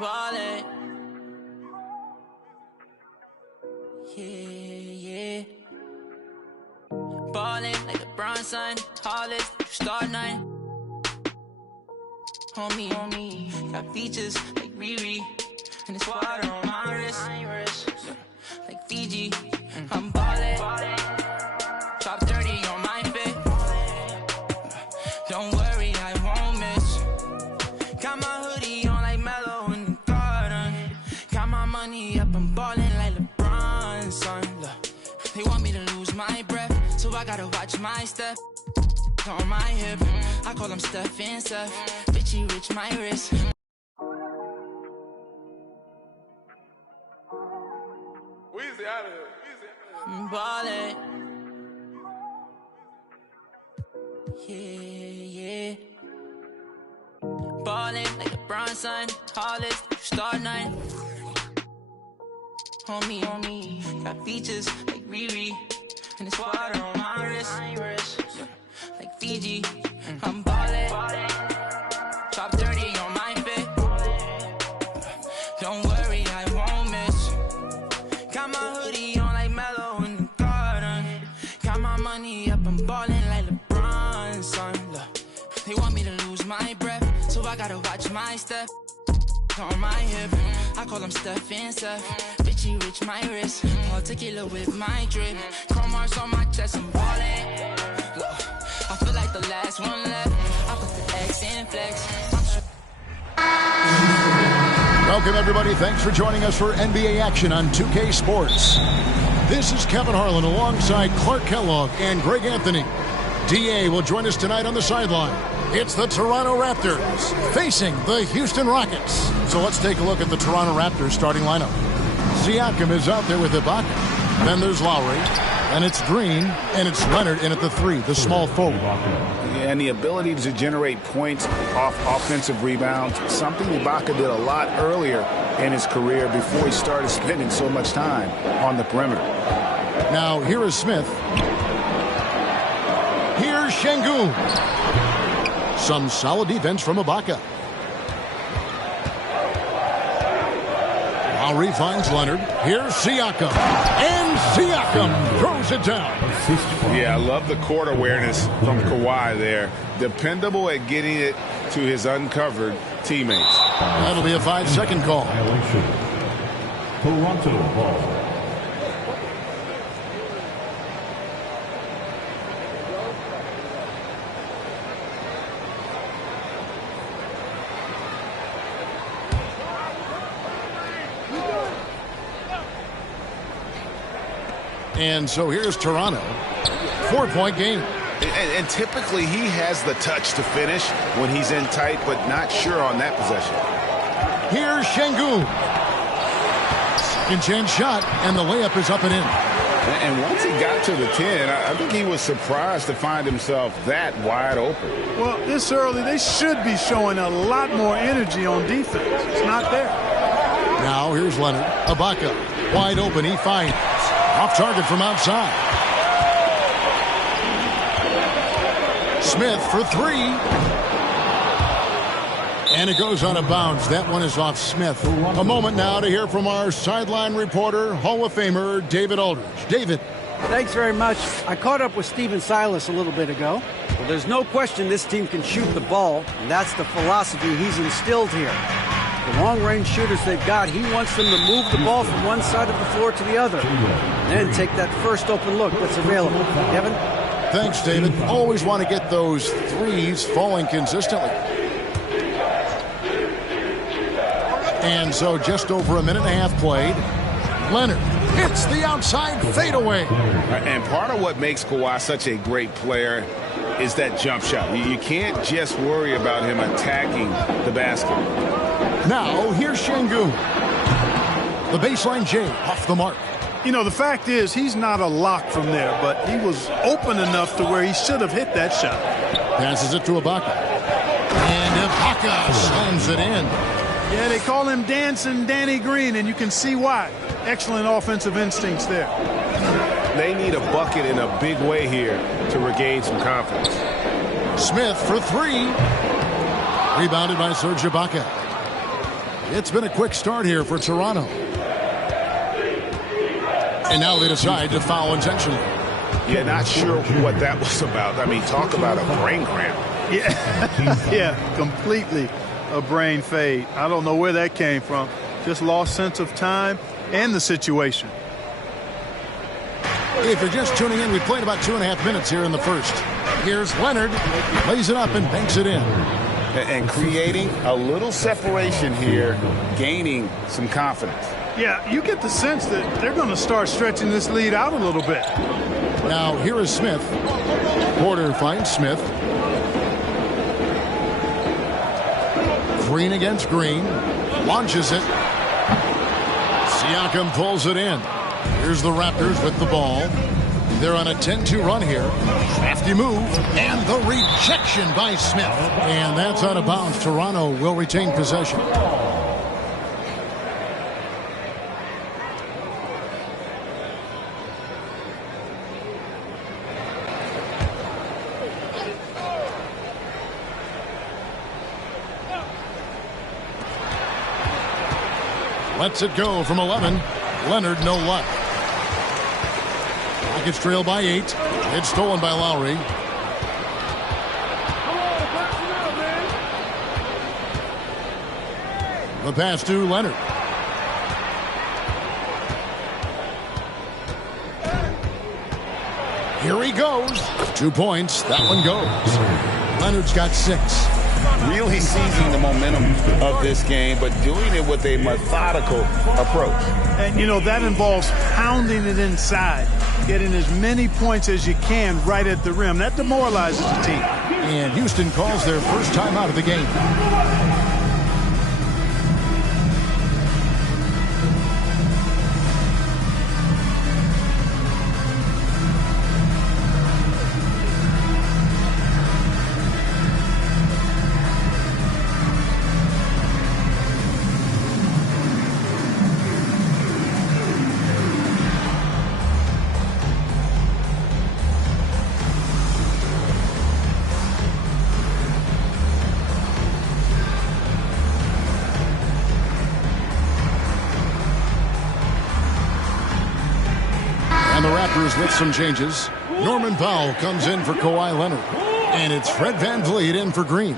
Ballin'. Yeah. Ballin' like LeBron, son. Tallest, star 9. Homie, got features like Riri. And it's water on my wrist. Like Fiji. I'm ballin'. Top 30 on my fit. Don't worry, I won't miss. Got my hoodie on like Mellow in the garden. Got my money up, I'm ballin' like LeBron, son. Look, they want me to lose my breath, so I gotta watch my step. On my hip, I call them Steph and Steph. Bitchy rich, my wrist. Weezy out of here. Ballin'. Yeah. Ballin' like LeBron, son. Tallest, star 9. Homie, got features like Riri. And it's water on my wrist. Like Fiji. I'm ballin'. Top 30 on my fit. Don't worry, I won't miss. Got my hoodie on like Mellow in the garden. Got my money up, I'm ballin' like LeBron, son. Look, they want me to lose my breath, so I gotta watch my step. On my hip, I call them Steph and Steph. Bitchy rich, my wrist. All tequila with my drip. Chrome marks on my chest, I'm ballin'. I feel like the last one left. I put the X in flex. Welcome, everybody. Thanks for joining us for NBA action on 2K Sports. This is Kevin Harlan alongside Clark Kellogg and Greg Anthony. DA will join us tonight on the sideline. It's the Toronto Raptors facing the Houston Rockets. So let's take a look at the Toronto Raptors starting lineup. Siakam is out there with Ibaka. Then there's Lowry. And it's Green, and it's Leonard in at the 3, the small forward. And the ability to generate points off offensive rebounds, something Ibaka did a lot earlier in his career before he started spending so much time on the perimeter. Now, here is Smith. Here's Şengün. Some solid defense from Ibaka. Lowry finds Leonard. Here's Siakam. And Siakam throws it down. Yeah, I love the court awareness from Kawhi there. Dependable at getting it to his uncovered teammates. That'll be a 5-second call. Toronto ball. And so here's Toronto. 4-point game. And typically he has the touch to finish when he's in tight, but not sure on that possession. Here's Şengün. Second chance shot, and the layup is up and in. And once he got to the 10, I think he was surprised to find himself that wide open. Well, this early, they should be showing a lot more energy on defense. It's not there. Now here's Leonard. Ibaka, wide open, he finds. Off target from outside. Smith for 3. And it goes out of bounds. That one is off Smith. A moment now to hear from our sideline reporter, Hall of Famer David Aldridge. David. Thanks very much. I caught up with Stephen Silas a little bit ago. Well, there's no question this team can shoot the ball, and that's the philosophy he's instilled here. The long-range shooters they've got, he wants them to move the ball from one side of the floor to the other. Then take that first open look that's available. Kevin? Thanks, David. Always want to get those threes falling consistently. And so just over a minute and a half played. Leonard hits the outside fadeaway. And part of what makes Kawhi such a great player is that jump shot. You can't just worry about him attacking the basket. Now, here's Şengün. The baseline J off the mark. You know, the fact is he's not a lock from there, but he was open enough to where he should have hit that shot. Passes it to Ibaka. And Ibaka slams it in. Yeah, they call him Dancing Danny Green, and you can see why. Excellent offensive instincts there. They need a bucket in a big way here to regain some confidence. Smith for 3. Rebounded by Serge Ibaka. It's been a quick start here for Toronto. And now they decide to foul intentionally. Yeah, not sure what that was about. I mean, talk about a brain cramp. Yeah, yeah, completely a brain fade. I don't know where that came from. Just lost sense of time and the situation. If you're just tuning in, we played about 2.5 minutes here in the first. Here's Leonard. Lays it up and banks it in. And creating a little separation here, gaining some confidence. Yeah, you get the sense that they're going to start stretching this lead out a little bit. Now, here is Smith. Porter finds Smith. Green against Green. Launches it. Siakam pulls it in. Here's the Raptors with the ball. They're on a 10-2 run here. Crafty move. And the rejection by Smith. And that's out of bounds. Toronto will retain possession. Lets it go from 11. Leonard, no luck. Rockets trail by 8. It's stolen by Lowry. The pass to Leonard. Here he goes. 2 points. That one goes. Leonard's got 6. Really seizing the momentum of this game, but doing it with a methodical approach. And, you know, that involves pounding it inside, getting as many points as you can right at the rim. That demoralizes the team. And Houston calls their first time out of the game. And the Raptors with some changes. Norman Powell comes in for Kawhi Leonard. And it's Fred VanVleet in for Green.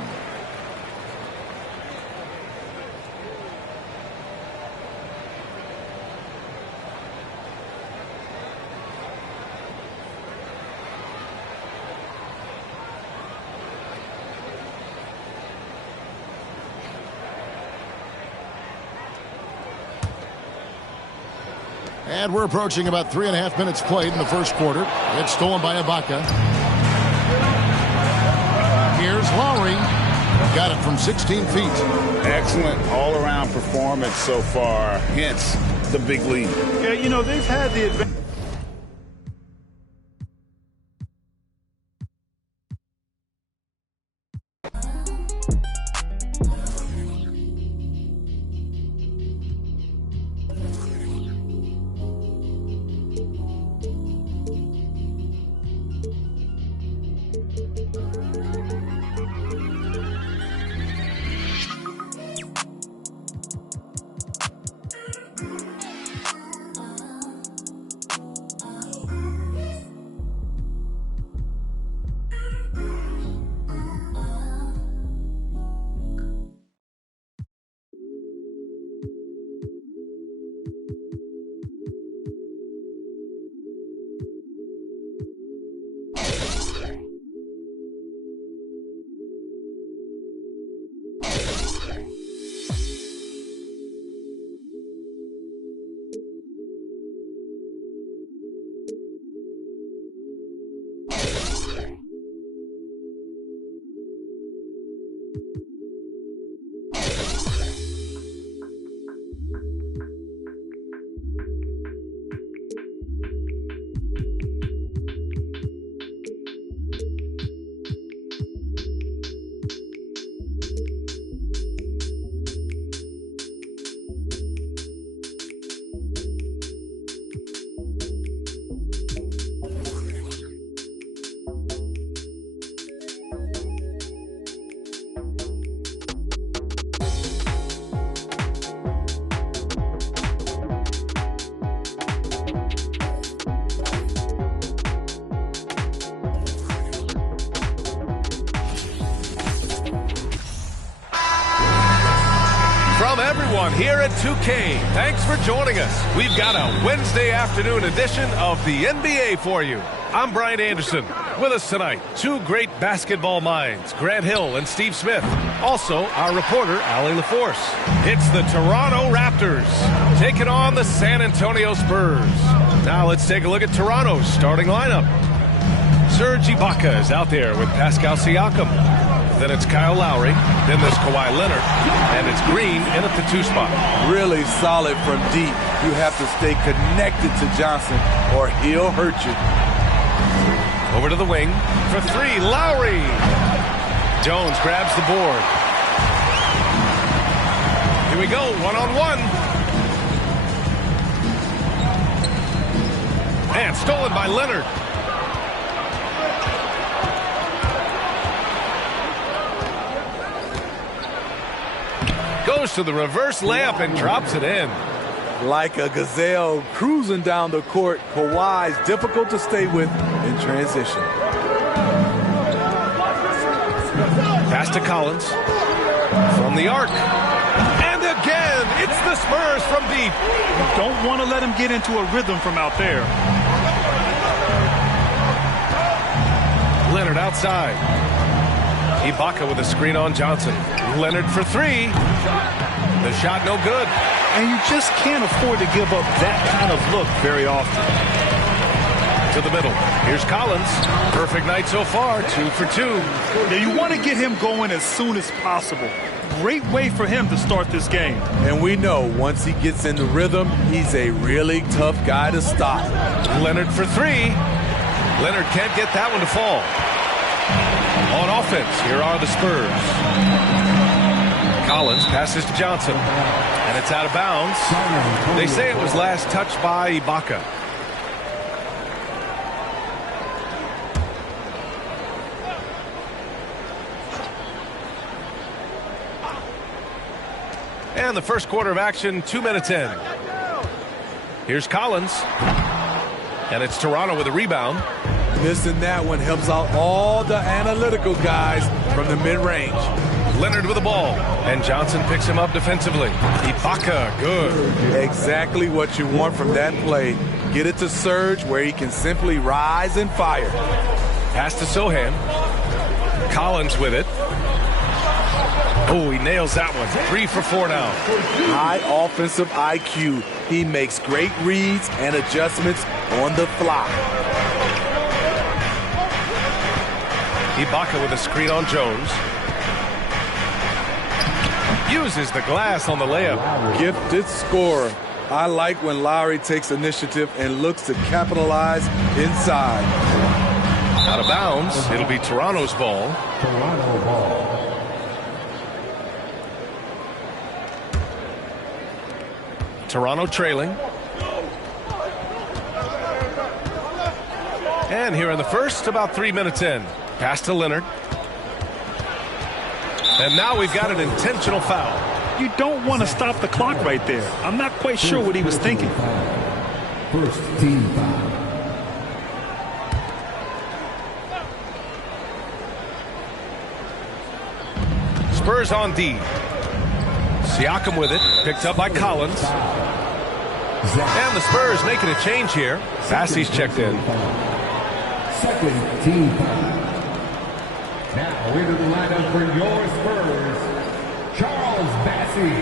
And we're approaching about 3.5 minutes played in the first quarter. It's stolen by Ibaka. Here's Lowry. Got it from 16 feet. Excellent all-around performance so far, hence the big lead. Yeah, you know, they've had the advantage. From everyone here at 2K, thanks for joining us. We've got a Wednesday afternoon edition of the NBA for you. I'm Brian Anderson. With us tonight, two great basketball minds, Grant Hill and Steve Smith. Also, our reporter, Allie LaForce. It's the Toronto Raptors taking on the San Antonio Spurs. Now let's take a look at Toronto's starting lineup. Serge Ibaka is out there with Pascal Siakam. Then it's Kyle Lowry. Then there's Kawhi Leonard. And it's Green in at the 2 spot. Really solid from deep. You have to stay connected to Johnson or he'll hurt you. Over to the wing for 3, Lowry. Jones grabs the board. Here we go, one-on-one. And stolen by Leonard. Goes to the reverse layup and drops it in. Like a gazelle cruising down the court, Kawhi's difficult to stay with in transition. Pass to Collins. From the arc. And again, it's the Spurs from deep. Don't want to let him get into a rhythm from out there. Leonard outside. Ibaka with a screen on Johnson. Leonard for 3. The shot no good. And you just can't afford to give up that kind of look very often. To the middle. Here's Collins. Perfect night so far. 2 for 2. Now you want to get him going as soon as possible. Great way for him to start this game. And we know once he gets in the rhythm, he's a really tough guy to stop. Leonard for 3. Leonard can't get that one to fall. On offense, here are the Spurs. Collins passes to Johnson. And it's out of bounds. They say it was last touched by Ibaka. And the first quarter of action, 2 minutes in. Here's Collins. And it's Toronto with a rebound. Missing that one helps out all the analytical guys from the mid-range. Leonard with the ball. And Johnson picks him up defensively. Ibaka, good. Exactly what you want from that play. Get it to Serge where he can simply rise and fire. Pass to Sohan. Collins with it. Oh, he nails that one. 3 for 4 now. High offensive IQ. He makes great reads and adjustments on the fly. Ibaka with a screen on Jones. Uses the glass on the layup. Gifted scorer. I like when Lowry takes initiative and looks to capitalize inside. Out of bounds. It'll be Toronto's ball. Toronto ball. Toronto trailing. And here in the first, about 3 minutes in. Pass to Leonard. And now we've got an intentional foul. You don't want to stop the clock right there. I'm not quite sure what he was thinking. First team foul. Spurs on D. Siakam with it. Picked up by Collins. And the Spurs making a change here. Bassey's checked in. Second team foul. Now into the lineup for your Spurs, Charles Bassey.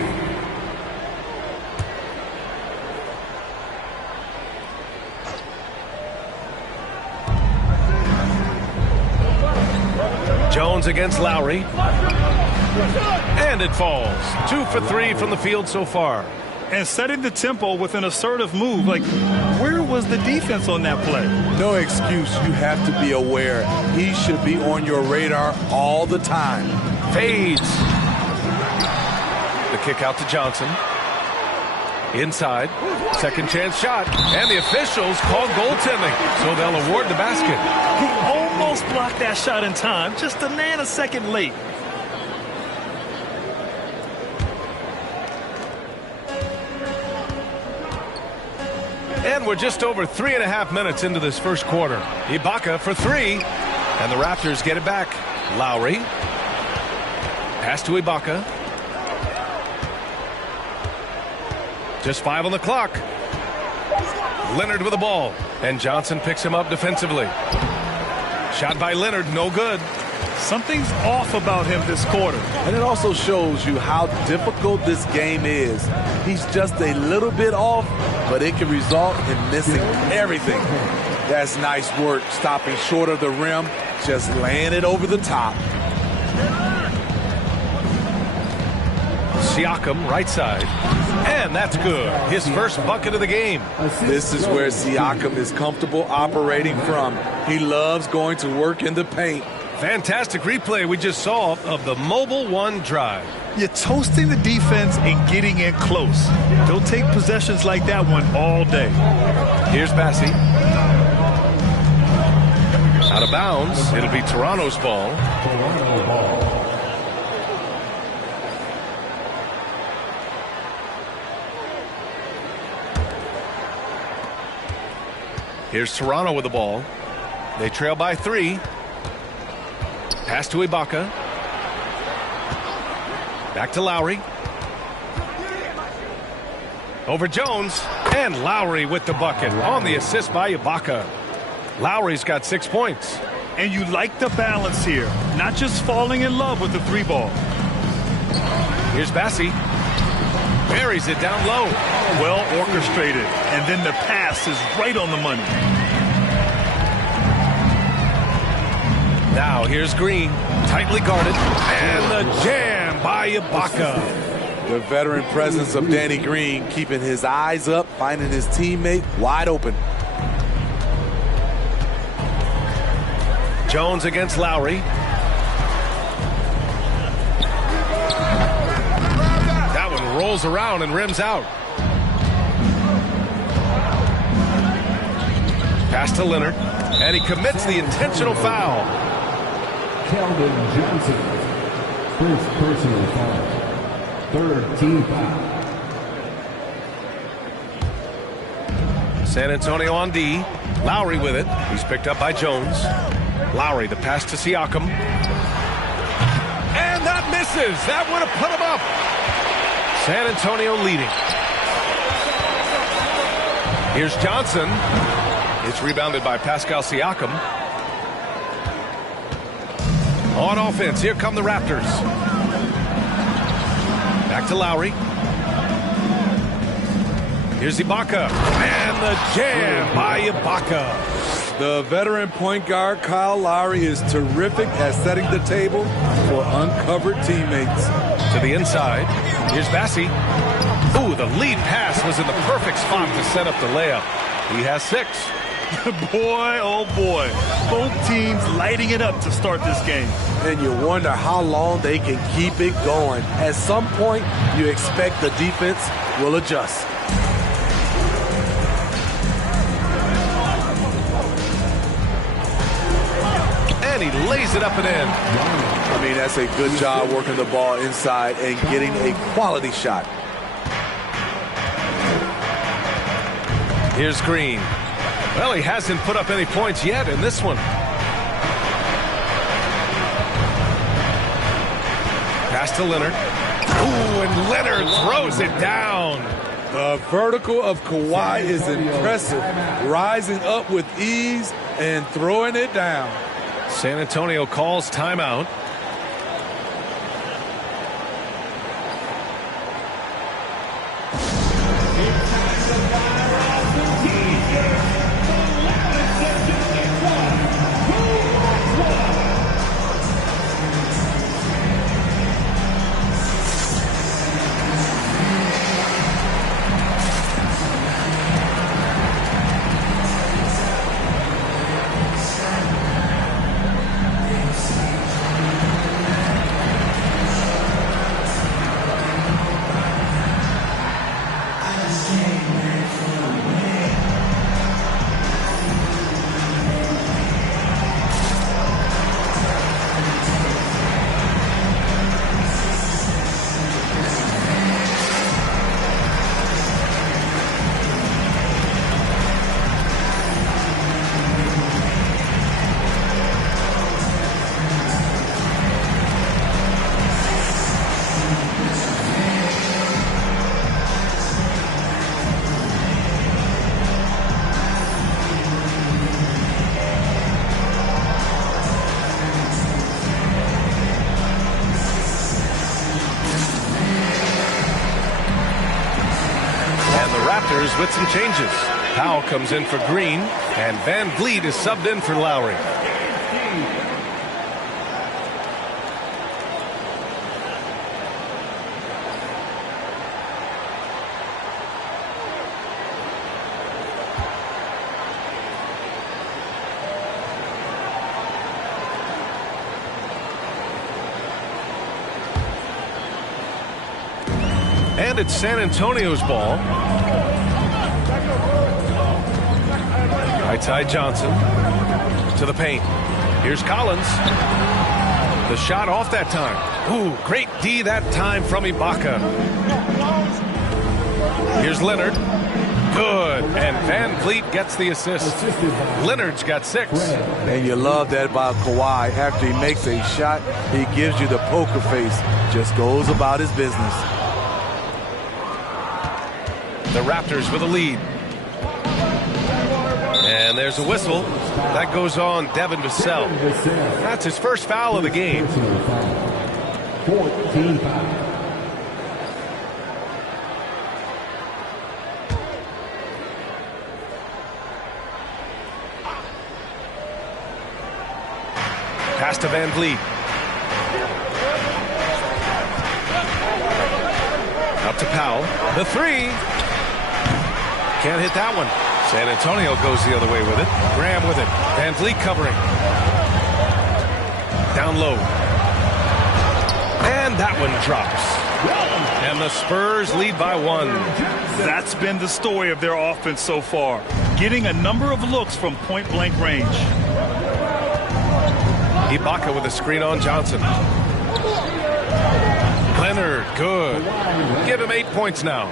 Jones against Lowry. And it falls. 2 for 3 from the field so far. And setting the tempo with an assertive move. Like, where was the defense on that play? No excuse. You have to be aware. He should be on your radar all the time. Fades. The kick out to Johnson. Inside. Second chance shot. And the officials call goaltending. So they'll award the basket. He almost blocked that shot in time. Just a nanosecond late. And we're just over 3.5 minutes into this first quarter. Ibaka for 3. And the Raptors get it back. Lowry. Pass to Ibaka. Just 5 on the clock. Leonard with the ball, and Johnson picks him up defensively. Shot by Leonard, no good. Something's off about him this quarter. And it also shows you how difficult this game is. He's just a little bit off, but it can result in missing everything. That's nice work, stopping short of the rim, just laying it over the top. Siakam, right side. And that's good. His first bucket of the game. This is where Siakam is comfortable operating from. He loves going to work in the paint. Fantastic replay we just saw of the Mobile One drive. You're toasting the defense and getting in close. Don't take possessions like that one all day. Here's Bassey. Out of bounds. It'll be Toronto's ball. Toronto ball. Here's Toronto with the ball. They trail by 3. Pass to Ibaka. Back to Lowry. Over Jones. And Lowry with the bucket on the assist by Ibaka. Lowry's got 6 points. And you like the balance here. Not just falling in love with the 3-ball. Here's Bassey. Buries it down low. Well orchestrated. And then the pass is right on the money. Now here's Green. Tightly guarded. And the jam by Ibaka. The veteran presence of Danny Green keeping his eyes up, finding his teammate wide open. Jones against Lowry. That one rolls around and rims out. Pass to Leonard. And he commits the intentional foul. Keldon Johnson. First personal foul. Third team foul. San Antonio on D. Lowry with it. He's picked up by Jones. Lowry, the pass to Siakam. And that misses. That would have put him up. San Antonio leading. Here's Johnson. It's rebounded by Pascal Siakam. On offense, here come the Raptors. Back to Lowry. Here's Ibaka. And the jam by Ibaka. The veteran point guard, Kyle Lowry, is terrific at setting the table for uncovered teammates. To the inside. Here's Bassey. Ooh, the lead pass was in the perfect spot to set up the layup. He has 6. Boy, oh boy. Both teams lighting it up to start this game. And you wonder how long they can keep it going. At some point, you expect the defense will adjust. And he lays it up and in. I mean, that's a good job working the ball inside and getting a quality shot. Here's Green. Well, he hasn't put up any points yet in this one. Pass to Leonard. Ooh, and Leonard throws it down. The vertical of Kawhi is impressive. Rising up with ease and throwing it down. San Antonio calls timeout. Raptors with some changes. Powell comes in for Green, and Van Vliet is subbed in for Lowry. And it's San Antonio's ball. Right side Johnson to the paint. Here's Collins. The shot off that time. Ooh, great D that time from Ibaka. Here's Leonard. Good. And Van Vliet gets the assist. Leonard's got 6. And you love that about Kawhi. After he makes a shot, he gives you the poker face. Just goes about his business. The Raptors with a lead. And there's a whistle. That goes on Devin Vassell. That's his first foul of the game. 14 foul. Pass to Van Vliet. Up to Powell. The 3. Can't hit that one. San Antonio goes the other way with it. Graham with it. Van Vliet covering. Down low. And that one drops. And the Spurs lead by 1. That's been the story of their offense so far. Getting a number of looks from point-blank range. Ibaka with a screen on Johnson. Leonard, good. Give him 8 points now.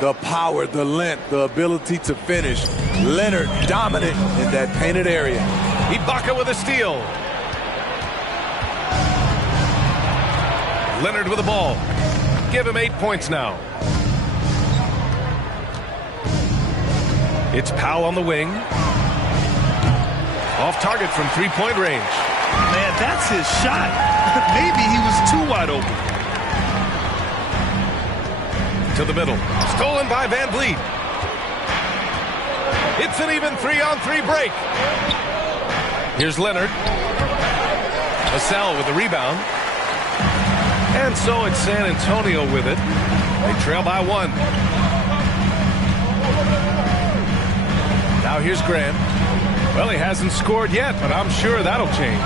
The power, the length, the ability to finish. Leonard dominant in that painted area. Ibaka with a steal. Leonard with the ball. Give him 8 points now. It's Powell on the wing. Off target from three-point range. Man, that's his shot. Maybe he was too wide open. To the middle. Stolen by Van Vliet. It's an even 3-on-3 break. Here's Leonard. Vassell with the rebound. And so it's San Antonio with it. They trail by 1. Now here's Graham. Well, he hasn't scored yet, but I'm sure that'll change.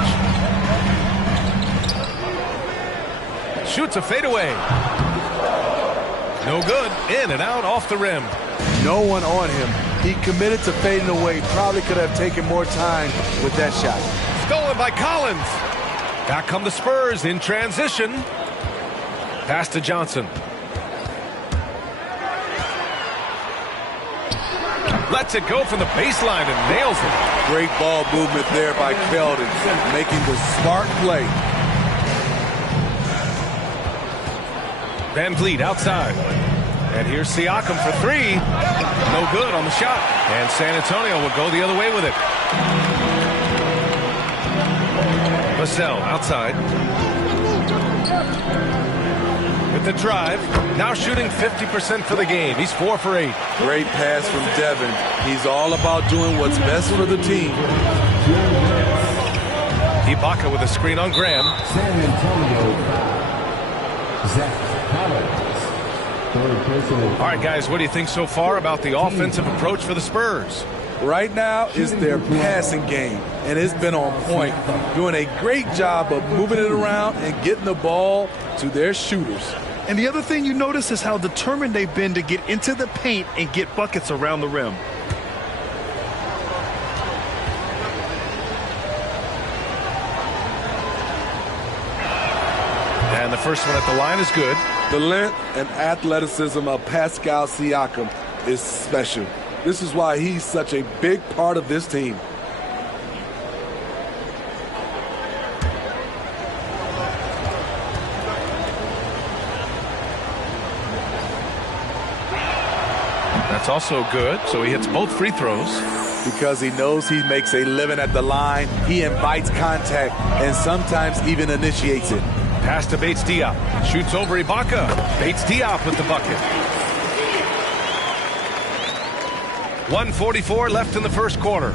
Shoots a fadeaway. No good. In and out off the rim. No one on him. He committed to fading away. Probably could have taken more time with that shot. Stolen by Collins. Back come the Spurs in transition. Pass to Johnson. Lets it go from the baseline and nails it. Great ball movement there by Keldon, making the smart play. Van Vliet outside. And here's Siakam for 3. No good on the shot. And San Antonio will go the other way with it. Vassell outside. With the drive. Now shooting 50% for the game. He's 4 for 8. Great pass from Devin. He's all about doing what's best for the team. Ibaka with a screen on Graham. San Antonio. Zach Collins. All right, guys, what do you think so far about the offensive approach for the Spurs? Right now is their passing game, and it's been on point. Doing a great job of moving it around and getting the ball to their shooters. And the other thing you notice is how determined they've been to get into the paint and get buckets around the rim. And the first one at the line is good. The length and athleticism of Pascal Siakam is special. This is why he's such a big part of this team. That's also good, so he hits both free throws. Because he knows he makes a living at the line, he invites contact and sometimes even initiates it. Pass to Bates Diop. Shoots over Ibaka. Bates Diop with the bucket. 1:44 left in the first quarter.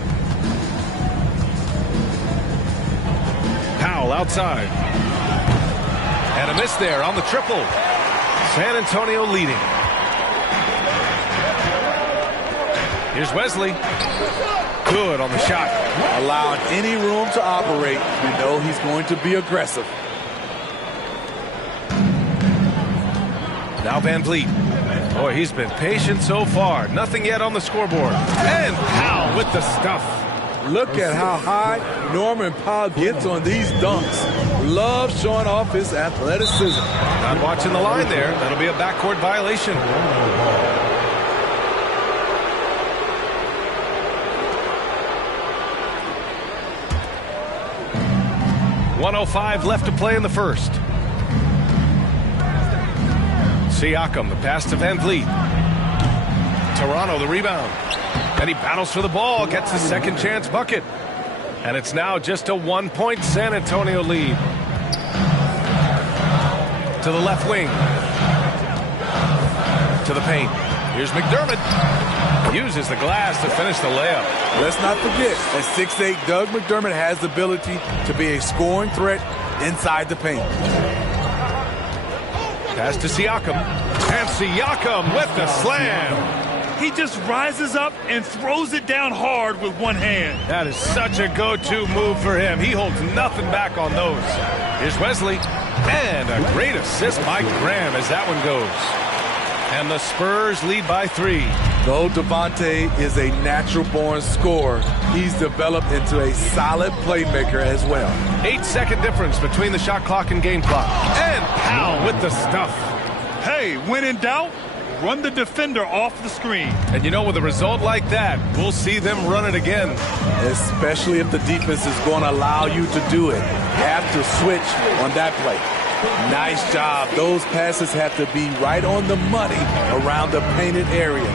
Powell outside. And a miss there on the triple. San Antonio leading. Here's Wesley. Good on the shot. Allowing any room to operate. You know he's going to be aggressive. Now Van Vliet. Boy, he's been patient so far. Nothing yet on the scoreboard. And Powell with the stuff. Look at how high Norman Powell gets on these dunks. Loves showing off his athleticism. Not watching the line there. That'll be a backcourt violation. .105 left to play in the first. Siakam, the pass to Van Vliet. Toronto, the rebound. And he battles for the ball, gets the second chance bucket. And it's now just a 1-point San Antonio lead. To the left wing. To the paint. Here's McDermott. Uses the glass to finish the layup. Let's not forget, at 6'8", Doug McDermott has the ability to be a scoring threat inside the paint. Pass to Siakam. And Siakam with the slam. He just rises up and throws it down hard with one hand. That is such a go-to move for him. He holds nothing back on those. Here's Wesley. And a great assist by Graham as that one goes. And the Spurs lead by 3. Though Devontae is a natural-born scorer, he's developed into a solid playmaker as well. 8-second difference between the shot clock and game clock. And Powell with the stuff. Hey, when in doubt, run the defender off the screen. And you know, with a result like that, we'll see them run it again. Especially if the defense is going to allow you to do it. Have to switch on that play. Nice job. Those passes have to be right on the money around the painted area.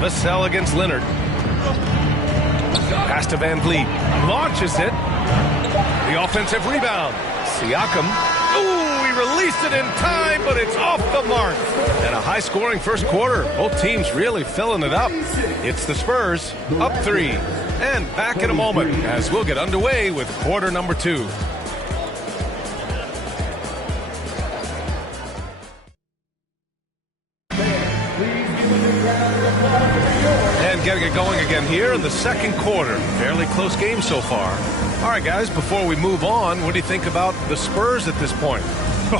Vassell against Leonard. Pass to Van Vliet. Launches it. The offensive rebound. Siakam. Ooh, he released it in time, but it's off the mark. And a high-scoring first quarter. Both teams really filling it up. It's the Spurs, up 3. And back in a moment as we'll get underway with quarter number 2. And getting it going again here in the second quarter. Fairly close game so far. All right, guys, before we move on, what do you think about the Spurs at this point?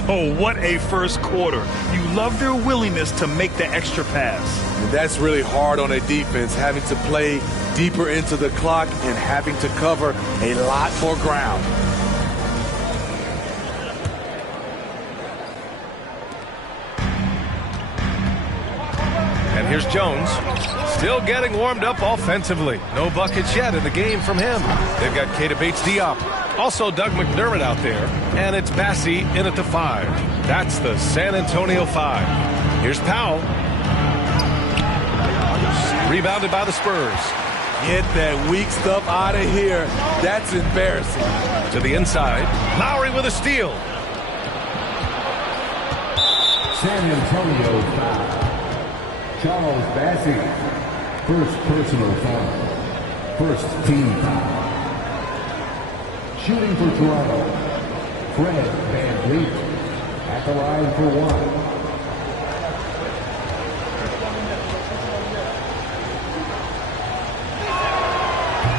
Oh, what a first quarter. You love their willingness to make the extra pass. That's really hard on a defense, having to play deeper into the clock and having to cover a lot more ground. And here's Jones, still getting warmed up offensively. No buckets yet in the game from him. They've got Keita Bates-Diop, also Doug McDermott out there, and it's Bassey in at the 5. That's the San Antonio 5. Here's Powell. Rebounded by the Spurs. Get that weak stuff out of here. That's embarrassing. To the inside. Lowry with a steal. San Antonio foul. Charles Bassey, first personal foul. First team foul. Shooting for Toronto, Fred Van Vliet at the line for 1.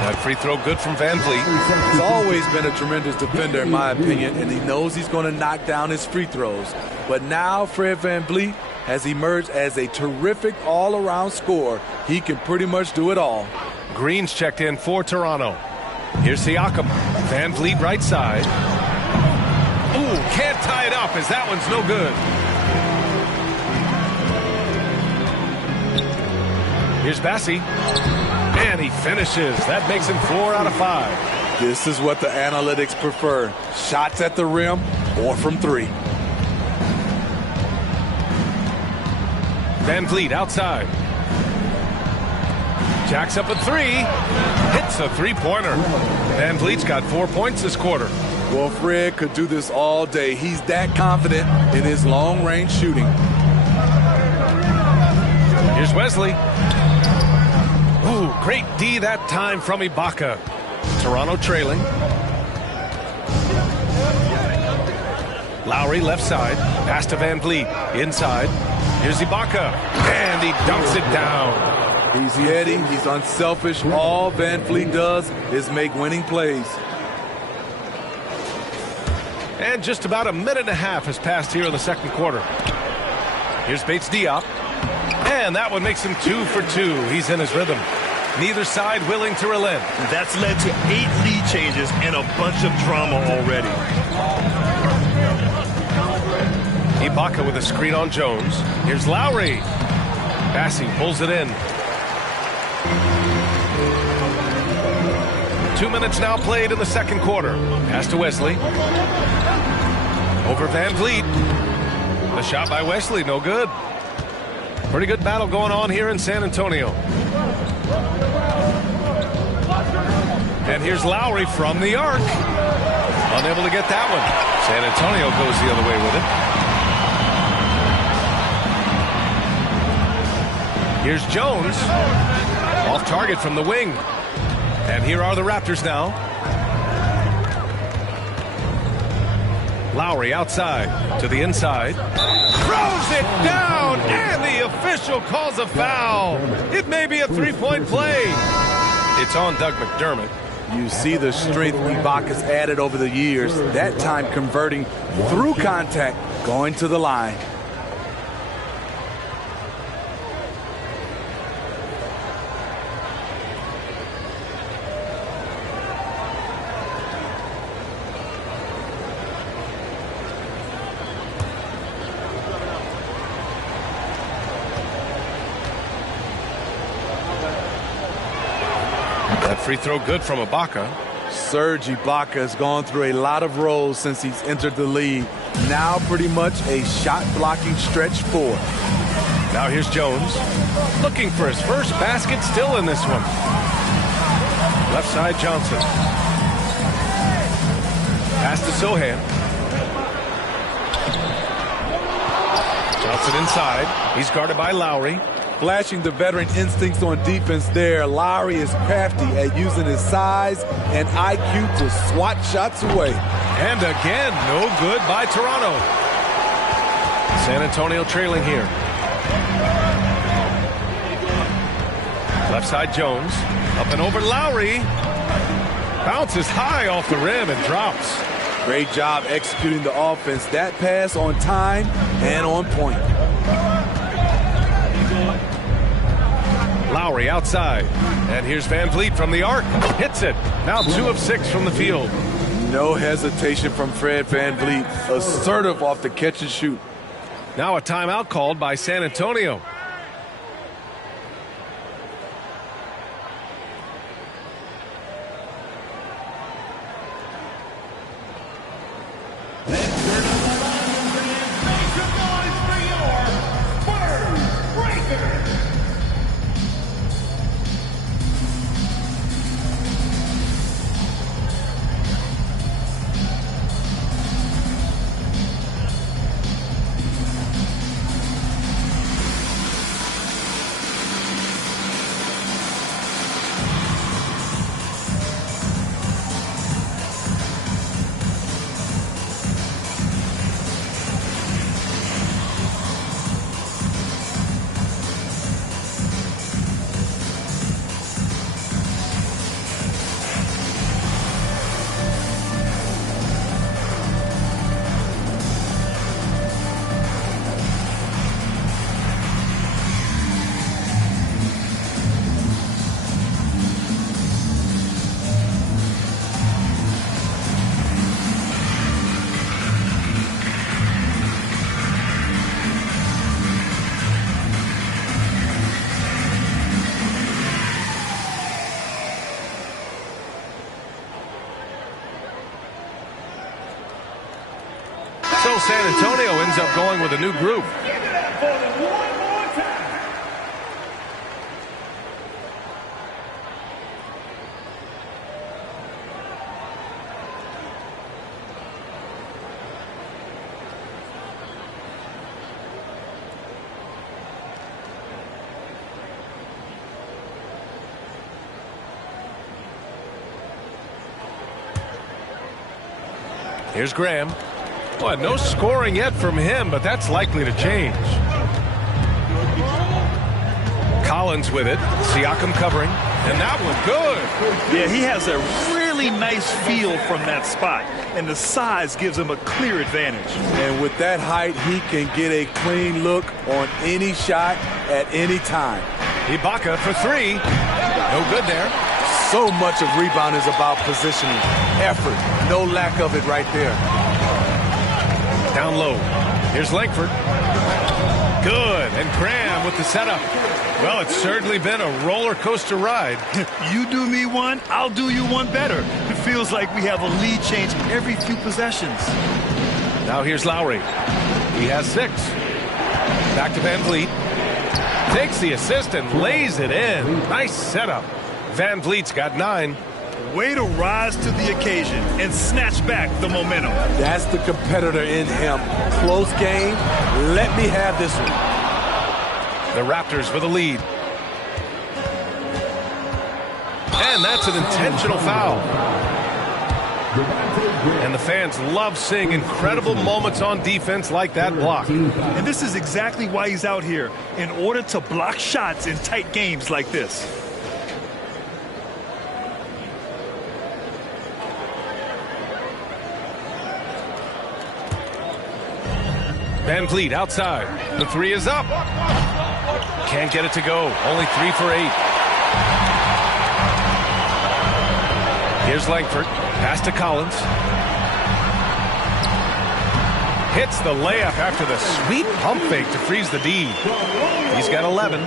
That free throw good from Van Vliet. He's always been a tremendous defender, in my opinion, and he knows he's going to knock down his free throws. But now Fred Van Vliet has emerged as a terrific all-around scorer. He can pretty much do it all. Green's checked in for Toronto. Here's Siakam. Van Vliet right side. Ooh, can't tie it up as that one's no good. Here's Bassey. And he finishes. That makes him 4 out of 5. This is what the analytics prefer. Shots at the rim or from 3. Van Vliet outside. Jacks up a 3. Hits a three-pointer. Van Vliet's got 4 points this quarter. Well, Fred could do this all day. He's that confident in his long-range shooting. Here's Wesley. Ooh, great D that time from Ibaka. Toronto trailing. Lowry left side. Pass to Van Vliet. Inside. Here's Ibaka. And he dunks it down. He's Yeti. He's unselfish. All Van Vliet does is make winning plays. And just about a minute and a half has passed here in the second quarter. Here's Bates Diop. And that one makes him 2 for 2. He's in his rhythm. Neither side willing to relent. That's led to 8 lead changes and a bunch of drama already. Ibaka with a screen on Jones. Here's Lowry. Passing, pulls it in. 2 minutes now played in the second quarter. Pass to Wesley. Over Van Vliet. The shot by Wesley, no good. Pretty good battle going on here in San Antonio. And here's Lowry from the arc. Unable to get that one. San Antonio goes the other way with it. Here's Jones. Off target from the wing. And here are the Raptors now. Lowry outside to the inside. Throws it down, and the official calls a foul. It may be a three-point play. It's on Doug McDermott. You see the strength Ibaka's added over the years. That time converting through contact, going to the line. Free throw good from Ibaka. Serge Ibaka has gone through a lot of roles since he's entered the league. Now pretty much a shot-blocking stretch 4. Now here's Jones. Looking for his first basket, still in this one. Left side, Johnson. Pass to Sohan. Johnson inside. He's guarded by Lowry. Flashing the veteran instincts on defense there. Lowry is crafty at using his size and IQ to swat shots away. And again, no good by Toronto. San Antonio trailing here. Left side, Jones. Up and over Lowry. Bounces high off the rim and drops. Great job executing the offense. That pass on time and on point. Lowry outside. And here's Van Vliet from the arc. Hits it. Now 2 of 6 from the field. No hesitation from Fred Van Vliet. Assertive off the catch and shoot. Now a timeout called by San Antonio. So San Antonio ends up going with a new group. Here's Graham. Boy, no scoring yet from him, but that's likely to change. Collins with it. Siakam covering. And that one good. Yeah, he has a really nice feel from that spot, and the size gives him a clear advantage. And with that height, he can get a clean look on any shot at any time. Ibaka for three. No good there. So much of rebound is about positioning. Effort. No lack of it right there. Down low. Here's Langford. Good. And Graham with the setup. Well, it's certainly been a roller coaster ride. You do me one, I'll do you one better. It feels like we have a lead change every few possessions. Now here's Lowry. He has 6. Back to Van Vliet. Takes the assist and lays it in. Nice setup. Van Vliet's got 9. Way to rise to the occasion and snatch back the momentum. That's the competitor in him. Close game. Let me have this one. The Raptors with a lead. And that's an intentional foul. And the fans love seeing incredible moments on defense like that block. And this is exactly why he's out here, in order to block shots in tight games like this. Van Vliet outside. The 3 is up. Can't get it to go. Only 3 for 8. Here's Langford. Pass to Collins. Hits the layup after the sweet pump fake to freeze the D. He's got 11.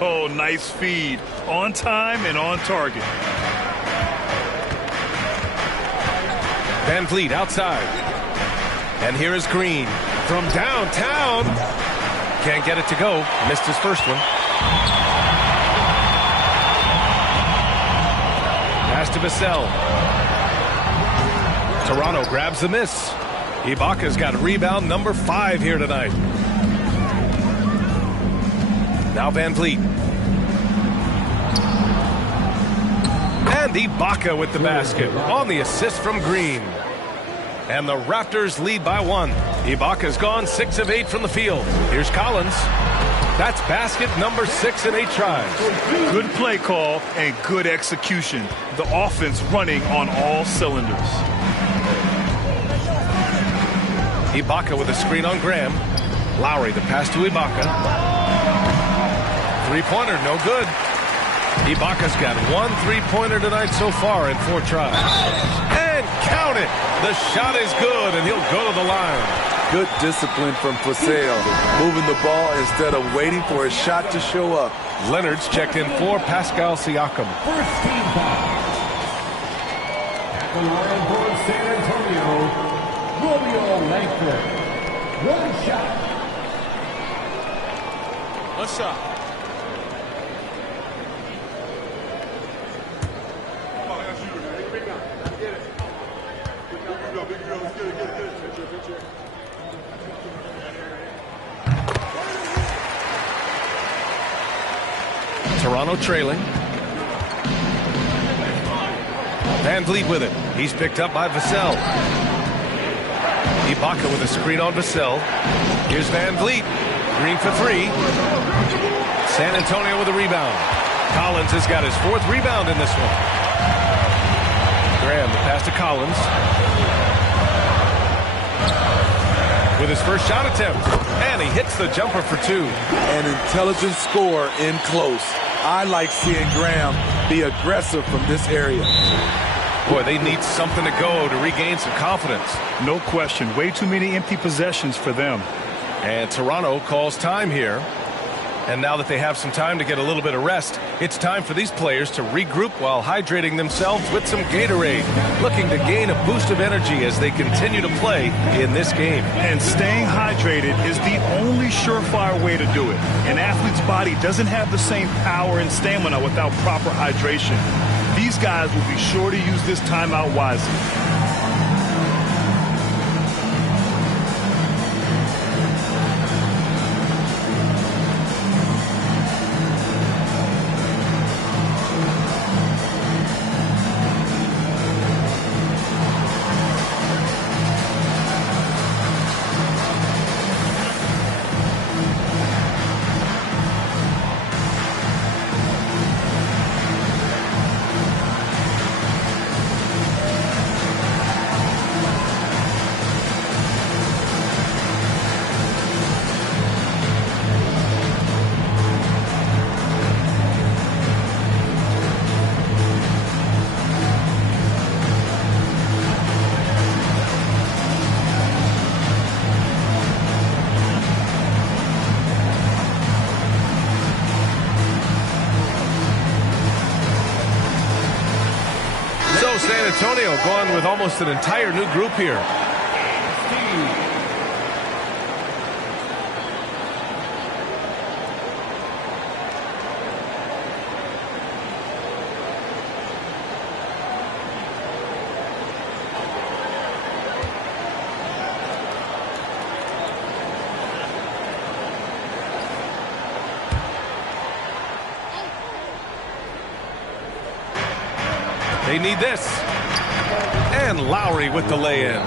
Oh, nice feed. On time and on target. Van Vliet outside. And here is Green. From downtown. Can't get it to go. Missed his first one. Pass to Vassell. Toronto grabs the miss. Ibaka's got rebound number 5 here tonight. Now Van Vliet. And Ibaka with the basket on the assist from Green. And the Raptors lead by 1. Ibaka's gone 6 of 8 from the field. Here's Collins. That's basket number 6 in 8 tries. Good play call and good execution. The offense running on all cylinders. Ibaka with a screen on Graham. Lowry, the pass to Ibaka. 3-pointer, no good. Ibaka's got 1 3-pointer tonight so far in 4 tries. And count it! The shot is good, and he'll go to the line. Good discipline from Vassell, moving the ball instead of waiting for a shot to show up. Leonard's checked in for Pascal Siakam. First team foul. At the line for San Antonio, Romeo Langford. 1 shot. What's up? Toronto trailing. Van Vliet with it. He's picked up by Vassell. Ibaka with a screen on Vassell. Here's Van Vliet. Green for 3. San Antonio with a rebound. Collins has got his 4th rebound in this one. Graham, the pass to Collins. With his first shot attempt. And he hits the jumper for 2. An intelligent score in close. I like seeing Graham be aggressive from this area. Boy, they need something to go to regain some confidence. No question. Way too many empty possessions for them. And Toronto calls time here. And now that they have some time to get a little bit of rest, it's time for these players to regroup while hydrating themselves with some Gatorade, looking to gain a boost of energy as they continue to play in this game. And staying hydrated is the only surefire way to do it. An athlete's body doesn't have the same power and stamina without proper hydration. These guys will be sure to use this timeout wisely. Antonio going with almost an entire new group here. They need this. And Lowry with the lay-in.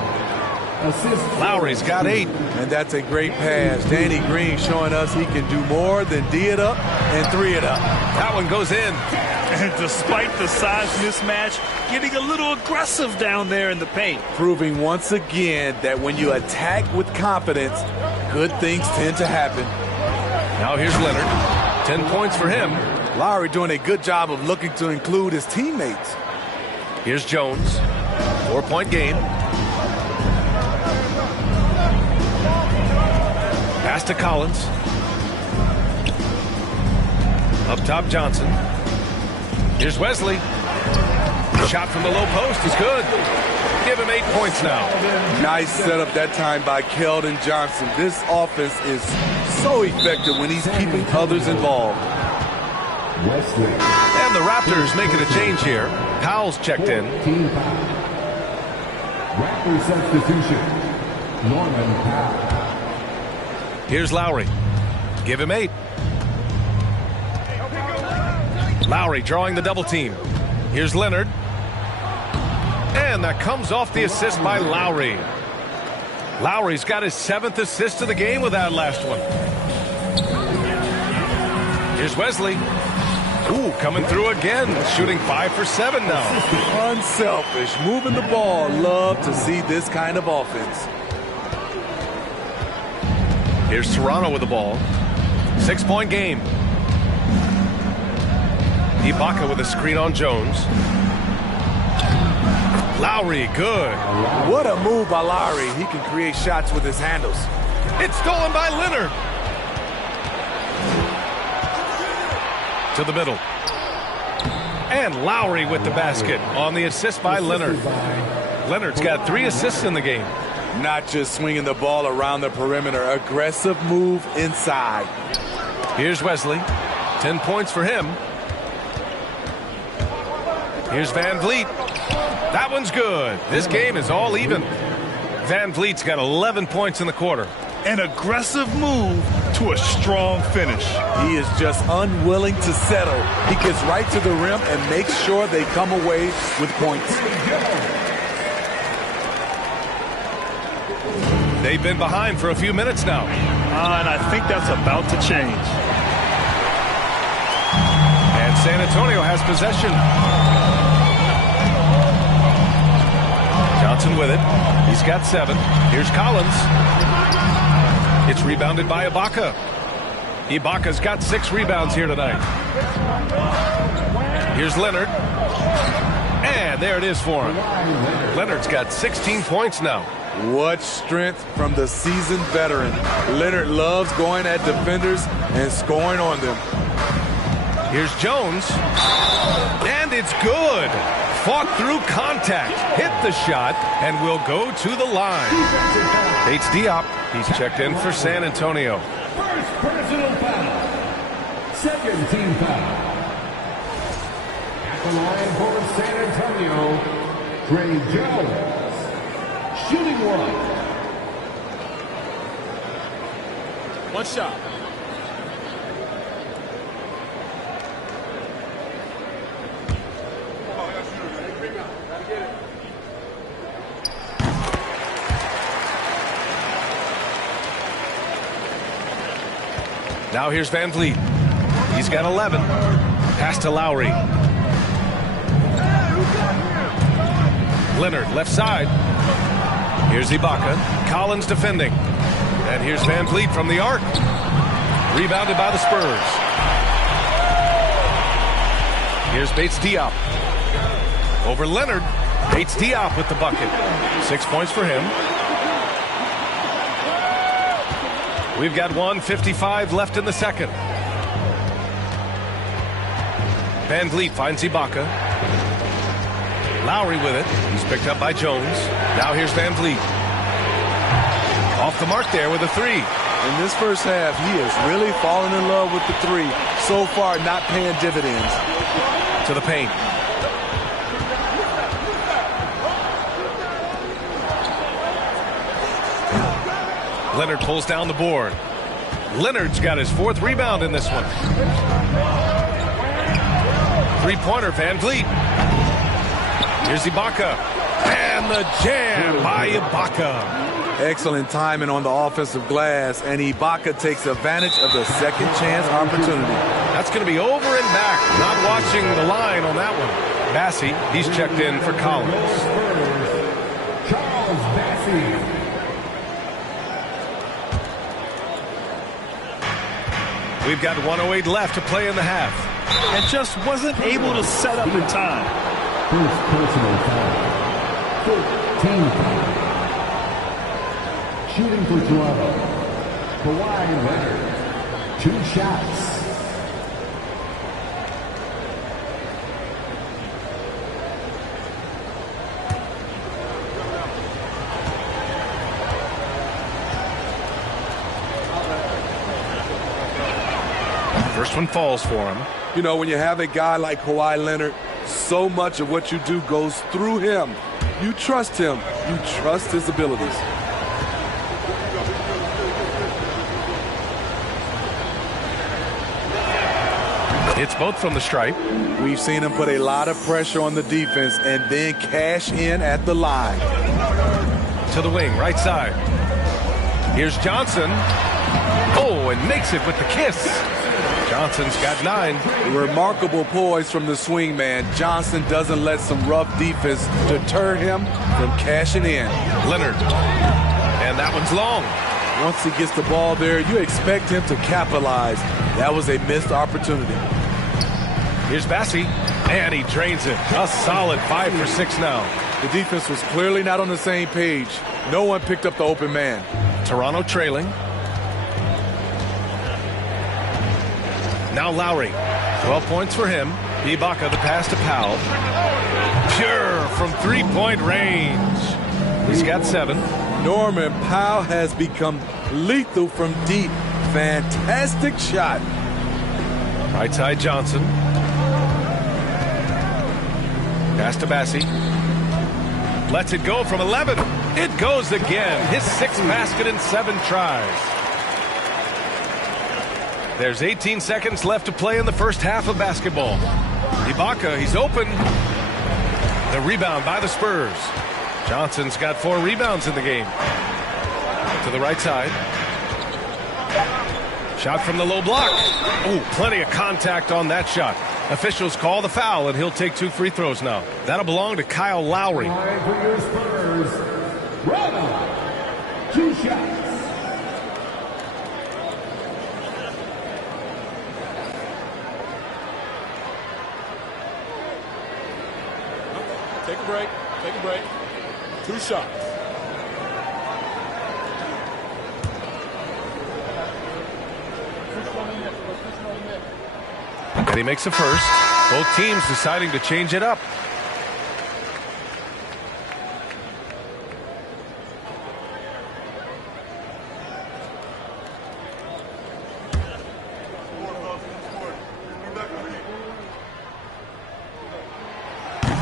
Lowry's got 8. And that's a great pass. Danny Green showing us he can do more than D it up and 3 it up. That one goes in. And despite the size mismatch, getting a little aggressive down there in the paint. Proving once again that when you attack with confidence, good things tend to happen. Now here's Leonard. 10 points for him. Lowry doing a good job of looking to include his teammates. Here's Jones. 4-point game. Pass to Collins. Up top, Johnson. Here's Wesley. Shot from the low post is good. Give him 8 points now. Nice setup that time by Keldon Johnson. This offense is so effective when he's keeping others involved. And the Raptors making a change here. Powell's checked in. Raptors substitution, Norman Powell. Here's Lowry. Give him 8. Lowry drawing the double team. Here's Leonard. And that comes off the assist by Lowry. Lowry's got his 7th assist of the game with that last one. Here's Wesley. Ooh, coming through again, shooting 5 for 7 now. Unselfish, moving the ball. Love to see this kind of offense. Here's Toronto with the ball. 6-point game. Ibaka with a screen on Jones. Lowry, good. What a move by Lowry. He can create shots with his handles. It's stolen by Leonard. To the middle. And Lowry with the basket on the assist by Leonard. Leonard's got 3 assists in the game. Not just swinging the ball around the perimeter. Aggressive move inside. Here's Wesley. 10 points for him. Here's Van Vliet. That one's good. This game is all even. Van Vliet's got 11 points in the quarter. An aggressive move to a strong finish. He is just unwilling to settle. He gets right to the rim and makes sure they come away with points. They've been behind for a few minutes now. And I think that's about to change. And San Antonio has possession. Johnson with it. He's got 7. Here's Collins. It's rebounded by Ibaka. Ibaka's got 6 rebounds here tonight. Here's Leonard. And there it is for him. Leonard's got 16 points now. What strength from the seasoned veteran. Leonard loves going at defenders and scoring on them. Here's Jones. And it's good. Fought through contact. Hit the shot and will go to the line. Bates Diop. He's checked in for San Antonio. First personal foul. Second team foul. At the line for San Antonio, Tre Jones. Shooting 1. One shot. Now here's Van Vliet. He's got 11. Pass to Lowry. Leonard, left side. Here's Ibaka. Collins defending. And here's Van Vliet from the arc. Rebounded by the Spurs. Here's Bates Diop. Over Leonard. Bates Diop with the bucket. 6 points for him. We've got 1:55 left in the second. Van Vliet finds Ibaka. Lowry with it. He's picked up by Jones. Now here's Van Vliet. Off the mark there with a three. In this first half, he is really falling in love with the three. So far, not paying dividends. To the paint. Leonard pulls down the board. Leonard's got his 4th rebound in this one. Three-pointer, Van Vliet. Here's Ibaka. And the jam by Ibaka. Excellent timing on the offensive glass, and Ibaka takes advantage of the second chance opportunity. That's going to be over and back. Not watching the line on that one. Bassey, he's checked in for Collins. Charles Bassey. We've got 1:08 left to play in the half. And just wasn't able to set up in time. First personal foul. 14 foul. Shooting for Toronto. Kawhi Leonard. 2 shots. First one falls for him. You know, when you have a guy like Kawhi Leonard, so much of what you do goes through him. You trust him. You trust his abilities. It's both from the stripe. We've seen him put a lot of pressure on the defense and then cash in at the line. To the wing, right side. Here's Johnson. Oh, and makes it with the kiss. Johnson's got 9. Remarkable poise from the swing man. Johnson doesn't let some rough defense deter him from cashing in. Leonard. And that one's long. Once he gets the ball there, you expect him to capitalize. That was a missed opportunity. Here's Bassey, and he drains it. A solid 5 for 6 now. The defense was clearly not on the same page. No one picked up the open man. Toronto trailing. Now Lowry. 12 points for him. Ibaka the pass to Powell. Pure from three-point range. He's got 7. Norman Powell has become lethal from deep. Fantastic shot. Right side Johnson. Pass to Bassey. Lets it go from 11. It goes again. His 6th basket in 7 tries. There's 18 seconds left to play in the first half of basketball. Ibaka, he's open. The rebound by the Spurs. Johnson's got 4 rebounds in the game. To the right side. Shot from the low block. Oh, plenty of contact on that shot. Officials call the foul, and he'll take 2 free throws now. That'll belong to Kyle Lowry. For your Spurs, Rondo. 2 shots. Take a break. Take a break. 2 shots. And he makes a first. Both teams deciding to change it up.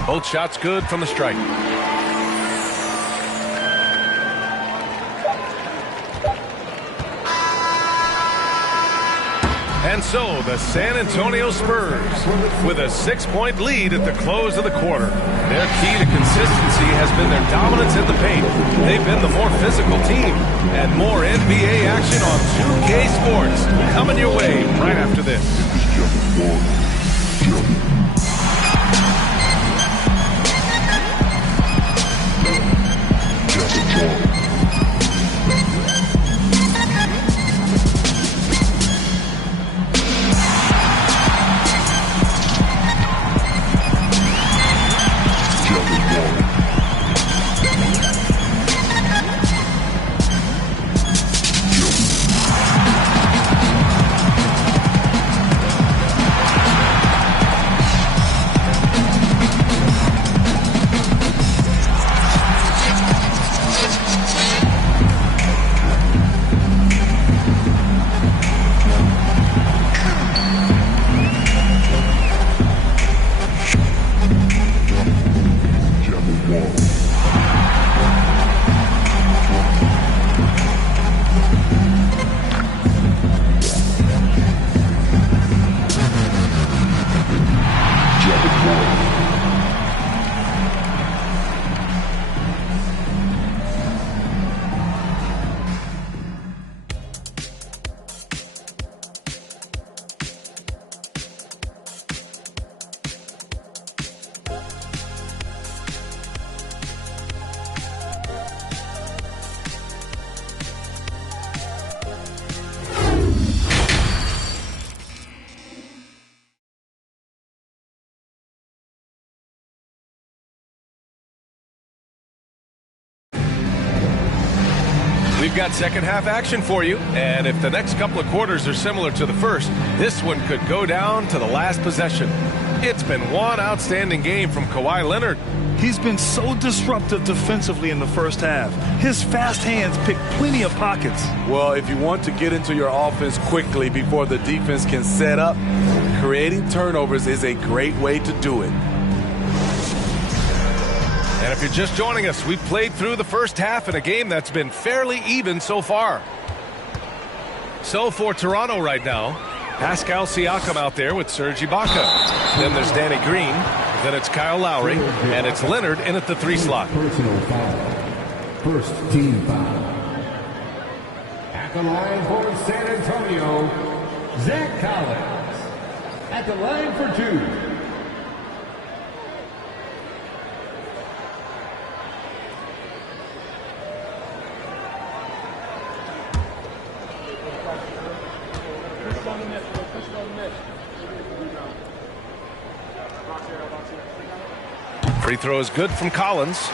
Both shots good from the strike. And so the San Antonio Spurs with a 6-point lead at the close of the quarter. Their key to consistency has been their dominance in the paint. They've been the more physical team. And more NBA action on 2K Sports coming your way right after this. We've got second half action for you, and if the next couple of quarters are similar to the first, this one could go down to the last possession. It's been one outstanding game from Kawhi Leonard. He's been so disruptive defensively in the first half. His fast hands pick plenty of pockets. Well, if you want to get into your offense quickly before the defense can set up, creating turnovers is a great way to do it. And if you're just joining us, we've played through the first half in a game that's been fairly even so far. So for Toronto right now, Pascal Siakam out there with Serge Ibaka. Then there's Danny Green. Then it's Kyle Lowry. And it's Leonard in at the 3 slot. Personal foul. First team foul. At the line for San Antonio, Zach Collins. At the line for 2. Free throw is good from Collins.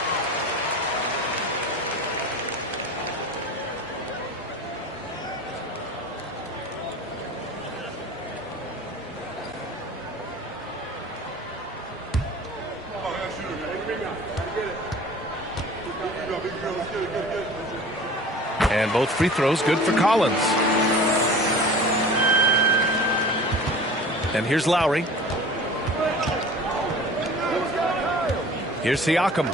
And both free throws good for Collins. And here's Lowry. Here's Siakam.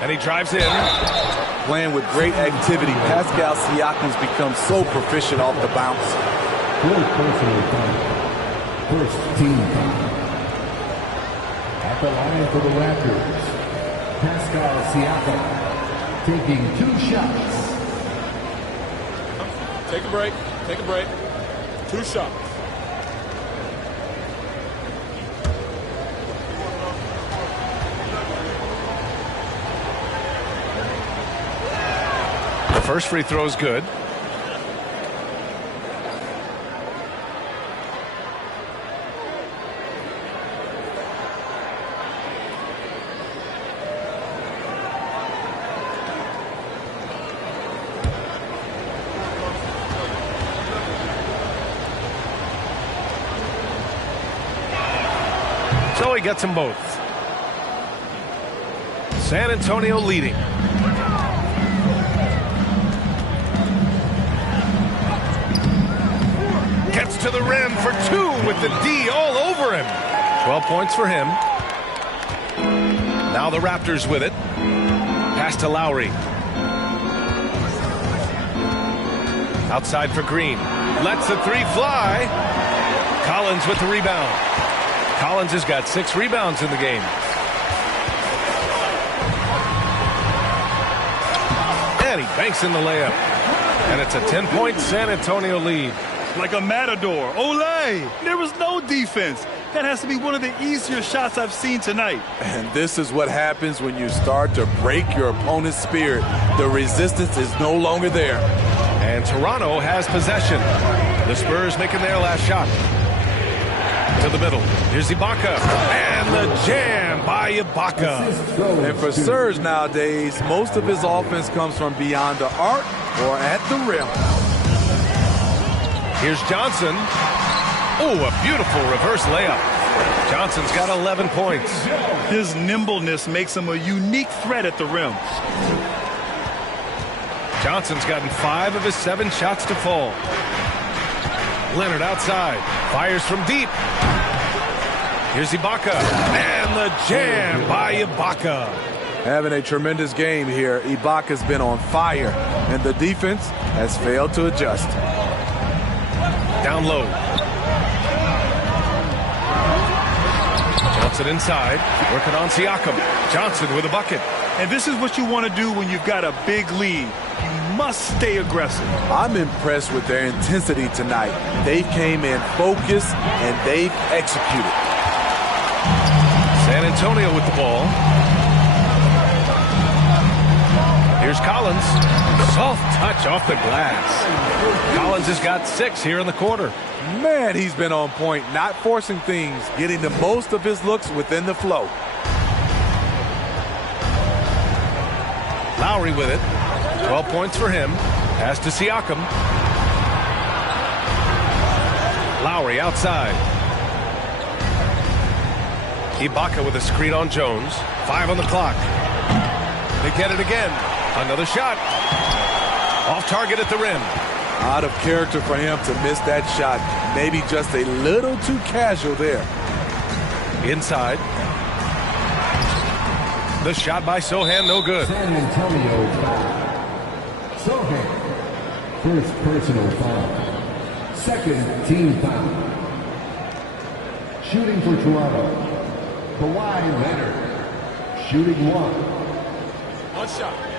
And he drives in. Playing with great activity, Pascal Siakam's become so proficient off the bounce. First team foul. At the line for the Raptors, Pascal Siakam taking 2 shots. Take a break. Take a break. 2 shots. The first free throw is good. So he gets them both. San Antonio leading. Gets to the rim for 2 with the D all over him. 12 points for him. Now the Raptors with it. Pass to Lowry. Outside for Green. Lets the 3 fly. Collins with the rebound. Collins has got 6 rebounds in the game. And he banks in the layup. And it's a 10-point San Antonio lead. Like a matador. Olay! There was no defense. That has to be one of the easier shots I've seen tonight. And this is what happens when you start to break your opponent's spirit. The resistance is no longer there. And Toronto has possession. The Spurs making their last shot. To the middle. Here's Ibaka. And the jam by Ibaka. And for Serge nowadays, most of his offense comes from beyond the arc or at the rim. Here's Johnson. Oh, a beautiful reverse layup. Johnson's got 11 points. His nimbleness makes him a unique threat at the rim. Johnson's gotten 5 of his 7 shots to fall. Leonard outside. Fires from deep. Here's Ibaka. And the jam by Ibaka. Having a tremendous game here. Ibaka's been on fire, and the defense has failed to adjust. Down low. Johnson inside. Working on Siakam. Johnson with a bucket. And this is what you want to do when you've got a big lead. You must stay aggressive. I'm impressed with their intensity tonight. They came in focused, and they've executed. San Antonio with the ball. Here's Collins. Soft touch off the glass. Collins has got 6 here in the quarter. Man, he's been on point, not forcing things, getting the most of his looks within the flow. Lowry with it. 12 points for him. Pass to Siakam. Lowry outside. Ibaka with a screen on Jones. 5 on the clock. They get it again. Another shot. Off target at the rim. Out of character for him to miss that shot. Maybe just a little too casual there. Inside. The shot by Sochan, no good. San Antonio foul. Sochan. First personal foul. Second team foul. Shooting for Toronto. Kawhi Leonard. Shooting 1. One shot.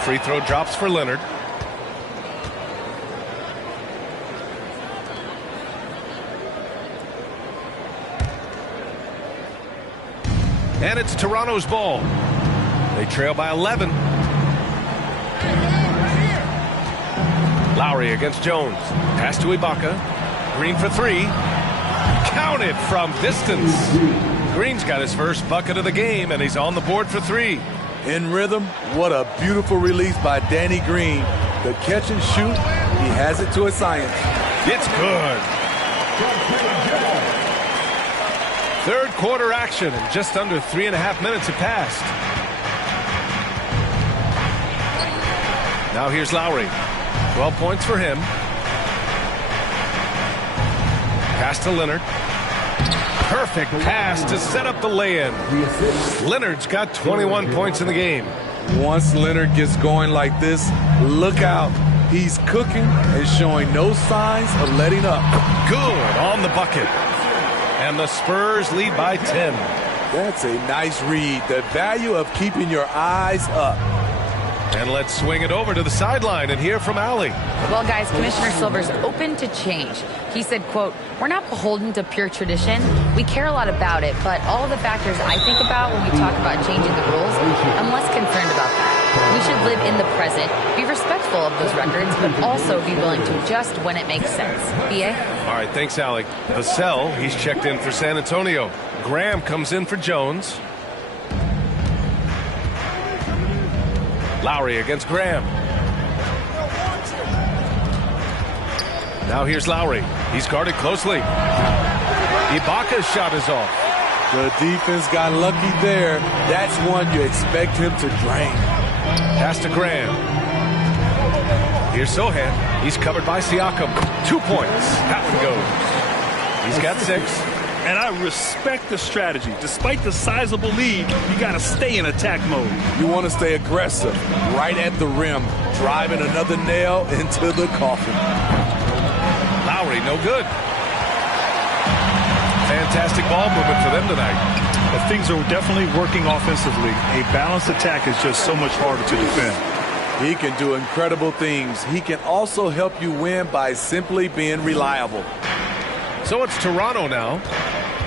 Free throw drops for Leonard. And it's Toronto's ball. They trail by 11. Lowry against Jones. Pass to Ibaka. Green for 3. Counted from distance. Green's got his first bucket of the game, and he's on the board for 3. In rhythm, what a beautiful release by Danny Green. The catch and shoot, he has it to a science. It's good. Third quarter action, and just under 3.5 minutes have passed. Now here's Lowry. 12 points for him. Pass to Leonard. Perfect pass to set up the lay-in. Leonard's got 21 points in the game. Once Leonard gets going like this, look out. He's cooking and showing no signs of letting up. Good on the bucket. And the Spurs lead by 10. That's a nice read. The value of keeping your eyes up. And let's swing it over to the sideline and hear from Allie. Well, guys, Commissioner Silver's open to change. He said, quote, "We're not beholden to pure tradition. We care a lot about it, but all of the factors I think about when we talk about changing the rules, I'm less concerned about that. We should live in the present, be respectful of those records, but also be willing to adjust when it makes sense." B.A.? All right, thanks, Allie. Vassell, he's checked in for San Antonio. Graham comes in for Jones. Lowry against Graham. Now here's Lowry. He's guarded closely. Ibaka's shot is off. The defense got lucky there. That's one you expect him to drain. Pass to Graham. Here's Sochan. He's covered by Siakam. 2 points. That one goes. He's got 6. And I respect the strategy. Despite the sizable lead, you got to stay in attack mode. You want to stay aggressive, right at the rim, driving another nail into the coffin. Lowry, no good. Fantastic ball movement for them tonight. But things are definitely working offensively. A balanced attack is just so much harder to defend. He can do incredible things. He can also help you win by simply being reliable. So it's Toronto now.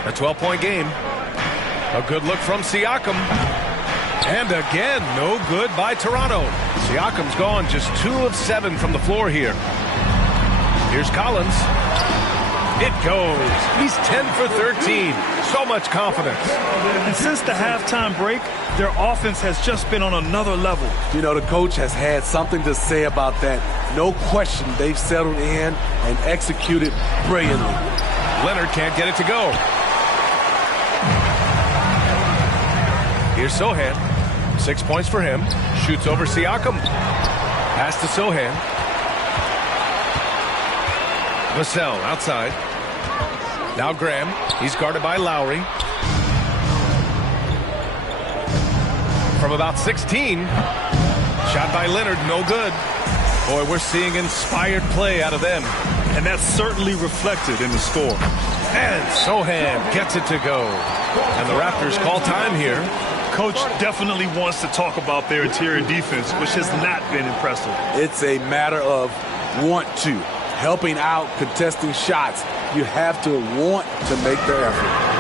A 12-point game. A good look from Siakam. And again, no good by Toronto. Siakam's gone just 2 of 7 from the floor here. Here's Collins. It goes. He's 10 for 13. So much confidence. And since the halftime break, their offense has just been on another level. You know, the coach has had something to say about that. No question, they've settled in and executed brilliantly. Leonard can't get it to go. Here's Sochan. 6 points for him. Shoots over Siakam. Pass to Sochan. Vassell outside. Now Graham. He's guarded by Lowry. From about 16. Shot by Leonard. No good. Boy, we're seeing inspired play out of them. And that's certainly reflected in the score. And Sochan gets it to go. And the Raptors call time here. Coach definitely wants to talk about their interior defense, which has not been impressive. It's a matter of want to. Helping out, contesting shots. You have to want to make the effort.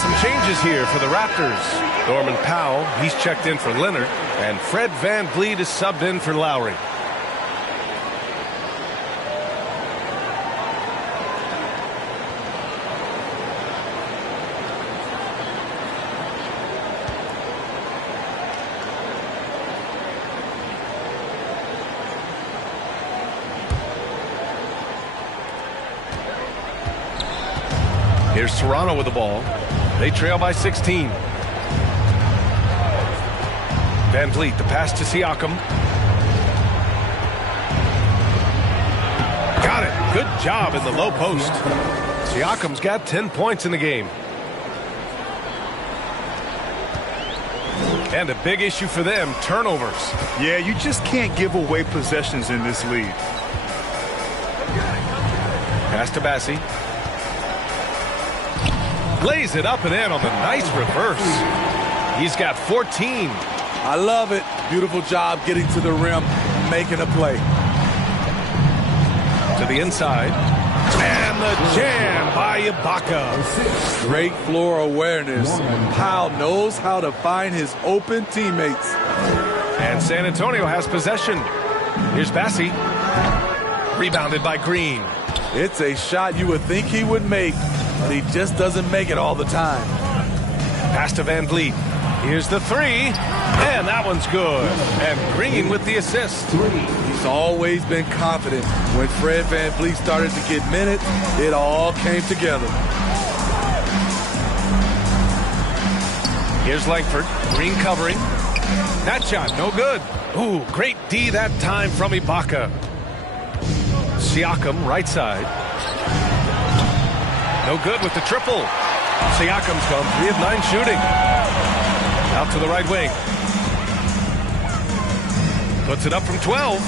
some changes here for the Raptors. Norman Powell, he's checked in for Leonard, and Fred VanVleet is subbed in for Lowry. Here's Toronto with the ball. They trail by 16. VanVleet, the pass to Siakam. Got it. Good job in the low post. Siakam's got 10 points in the game. And a big issue for them, turnovers. Yeah, you just can't give away possessions in this league. Pass to Bassi. Lays it up and in on the nice reverse. He's got 14. I love it. Beautiful job getting to the rim, making a play. To the inside. And the jam by Ibaka. Great floor awareness. Powell knows how to find his open teammates. And San Antonio has possession. Here's Bassi. Rebounded by Green. It's a shot you would think he would make, but he just doesn't make it all the time. Pass to VanVleet. Here's the three. And that one's good. And Green with the assist. He's always been confident. When Fred VanVleet started to get minutes, it all came together. Here's Langford. Green covering. That shot, no good. Ooh, great D that time from Ibaka. Siakam, right side. No good with the triple. Siakam's gone 3 of 9 shooting. Out to the right wing. Puts it up from 12.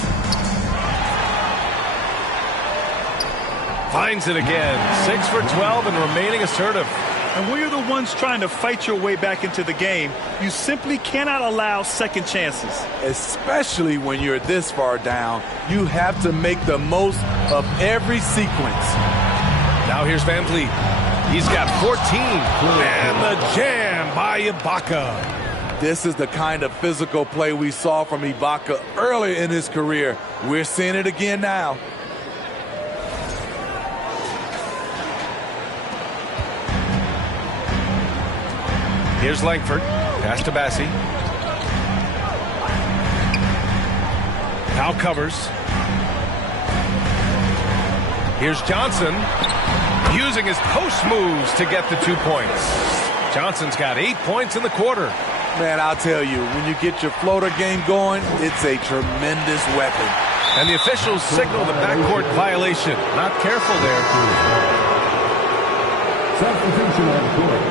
Finds it again. 6 for 12 and remaining assertive. And when you're the ones trying to fight your way back into the game, you simply cannot allow second chances. Especially when you're this far down, you have to make the most of every sequence. Now here's VanVleet. He's got 14. And the jam by Ibaka. This is the kind of physical play we saw from Ibaka earlier in his career. We're seeing it again now. Here's Langford. Pass to Bassi. Powell covers. Here's Johnson. Using his post moves to get the 2 points. Johnson's got 8 points in the quarter. Man, I'll tell you, when you get your floater game going, it's a tremendous weapon. And the officials signal the backcourt violation. Not careful there. Substitution on court.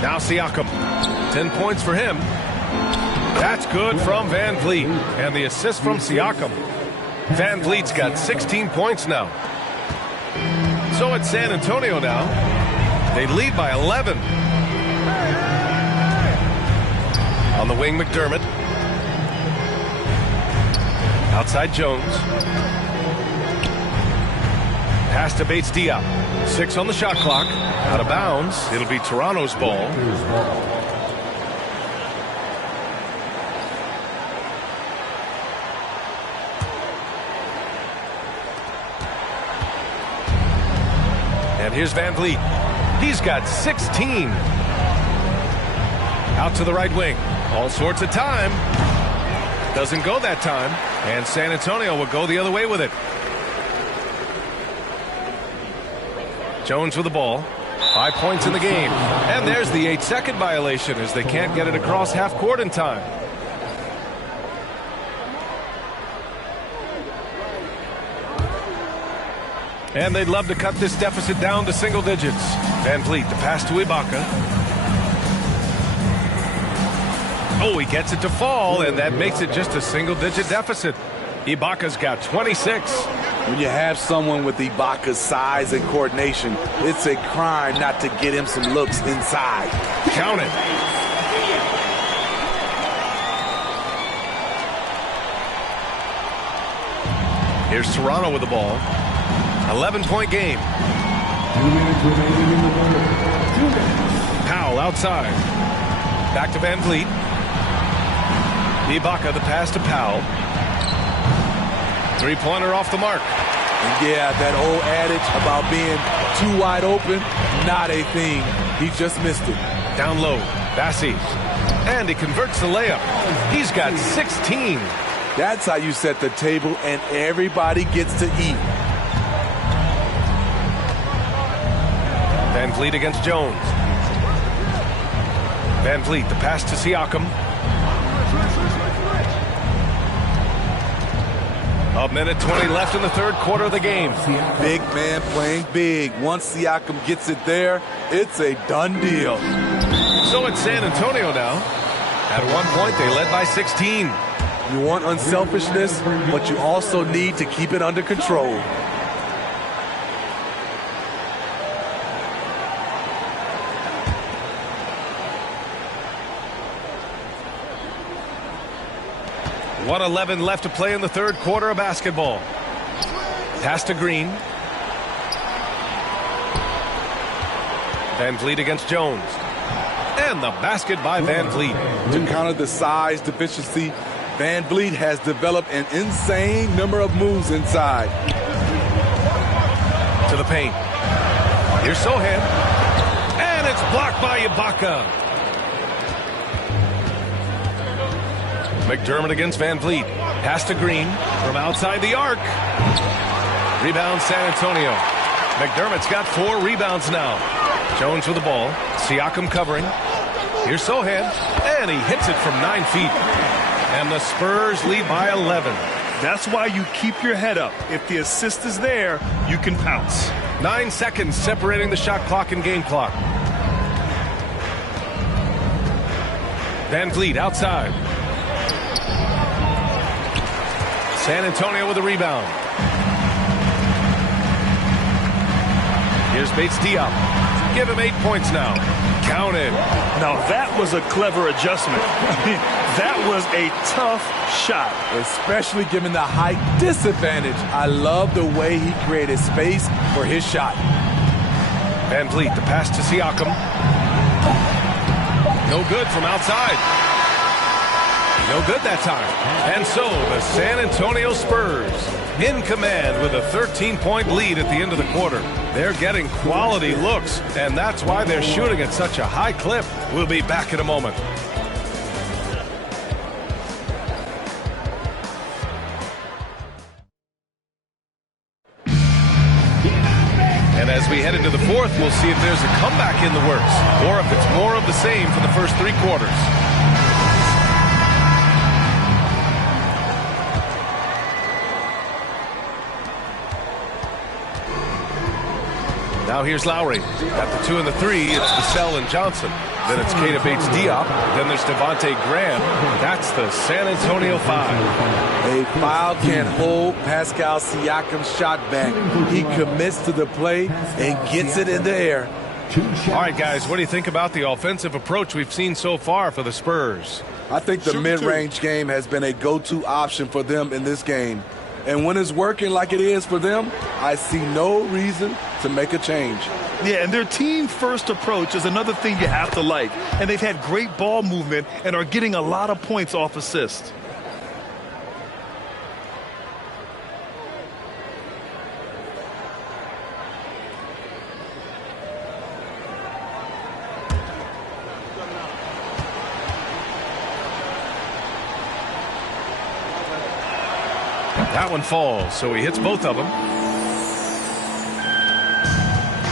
Now Siakam, 10 points for him. That's good from VanVleet. And the assist from Siakam. VanVleet's got 16 points now. So it's San Antonio now. They lead by 11. On the wing, McDermott. Outside Jones. Pass to Bates-Diop. 6 on the shot clock. Out of bounds. It'll be Toronto's ball. And here's VanVleet. He's got 16. Out to the right wing. All sorts of time. Doesn't go that time. And San Antonio will go the other way with it. Jones with the ball. 5 points in the game. And there's the 8-second violation as they can't get it across half court in time. And they'd love to cut this deficit down to single digits. VanVleet, the pass to Ibaka. Oh, he gets it to fall, and that makes it just a single-digit deficit. Ibaka's got 26. When you have someone with Ibaka's size and coordination, it's a crime not to get him some looks inside. Count it. Here's Toronto with the ball. 11-point game. 2 minutes remaining in the third. 2 minutes. Powell outside. Back to Van Vliet. Ibaka, the pass to Powell. Three-pointer off the mark. And yeah, that old adage about being too wide open, not a thing. He just missed it. Down low, Bassi. And he converts the layup. He's got 16. That's how you set the table, and everybody gets to eat. Van Vliet against Jones. Van Vliet, the pass to Siakam. A minute 20 left in the third quarter of the game. Big man playing big. Once Siakam gets it there, it's a done deal. So it's San Antonio now. At one point, they led by 16. You want unselfishness, but you also need to keep it under control. .111 left to play in the third quarter of basketball. Pass to Green. Van Vliet against Jones. And the basket by Van Vliet. To counter the size deficiency, Van Vliet has developed an insane number of moves inside. To the paint. Here's Sohan. And it's blocked by Ibaka. McDermott against Van Vliet. Pass to Green from outside the arc. Rebound San Antonio. McDermott's got 4 rebounds now. Jones with the ball. Siakam covering. Here's Sohan. And he hits it from 9 feet. And the Spurs lead by 11. That's why you keep your head up. If the assist is there, you can pounce. 9 seconds separating the shot clock and game clock. Van Vliet outside. San Antonio with a rebound. Here's Bates Diop. Give him 8 points now. Counted. Now that was a clever adjustment. That was a tough shot. Especially given the height disadvantage. I love the way he created space for his shot. Van Vliet, the pass to Siakam. No good from outside. No good that time. And so the San Antonio Spurs in command with a 13-point lead at the end of the quarter. They're getting quality looks, and that's why they're shooting at such a high clip. We'll be back in a moment. And as we head into the fourth, we'll see if there's a comeback in the works, or if it's more of the same for the first 3 quarters. Now here's Lowry. Got the 2 and the 3. It's Vassell and Johnson. Then it's Keita Bates-Diop. Then there's Devontae Graham. That's the San Antonio 5. A foul can't hold Pascal Siakam's shot back. He commits to the play and gets it in the air. All right, guys, what do you think about the offensive approach we've seen so far for the Spurs? I think the mid-range game has been a go-to option for them in this game. And when it's working like it is for them, I see no reason to make a change. Yeah, and their team-first approach is another thing you have to like. And they've had great ball movement and are getting a lot of points off assists. That one falls, so he hits both of them.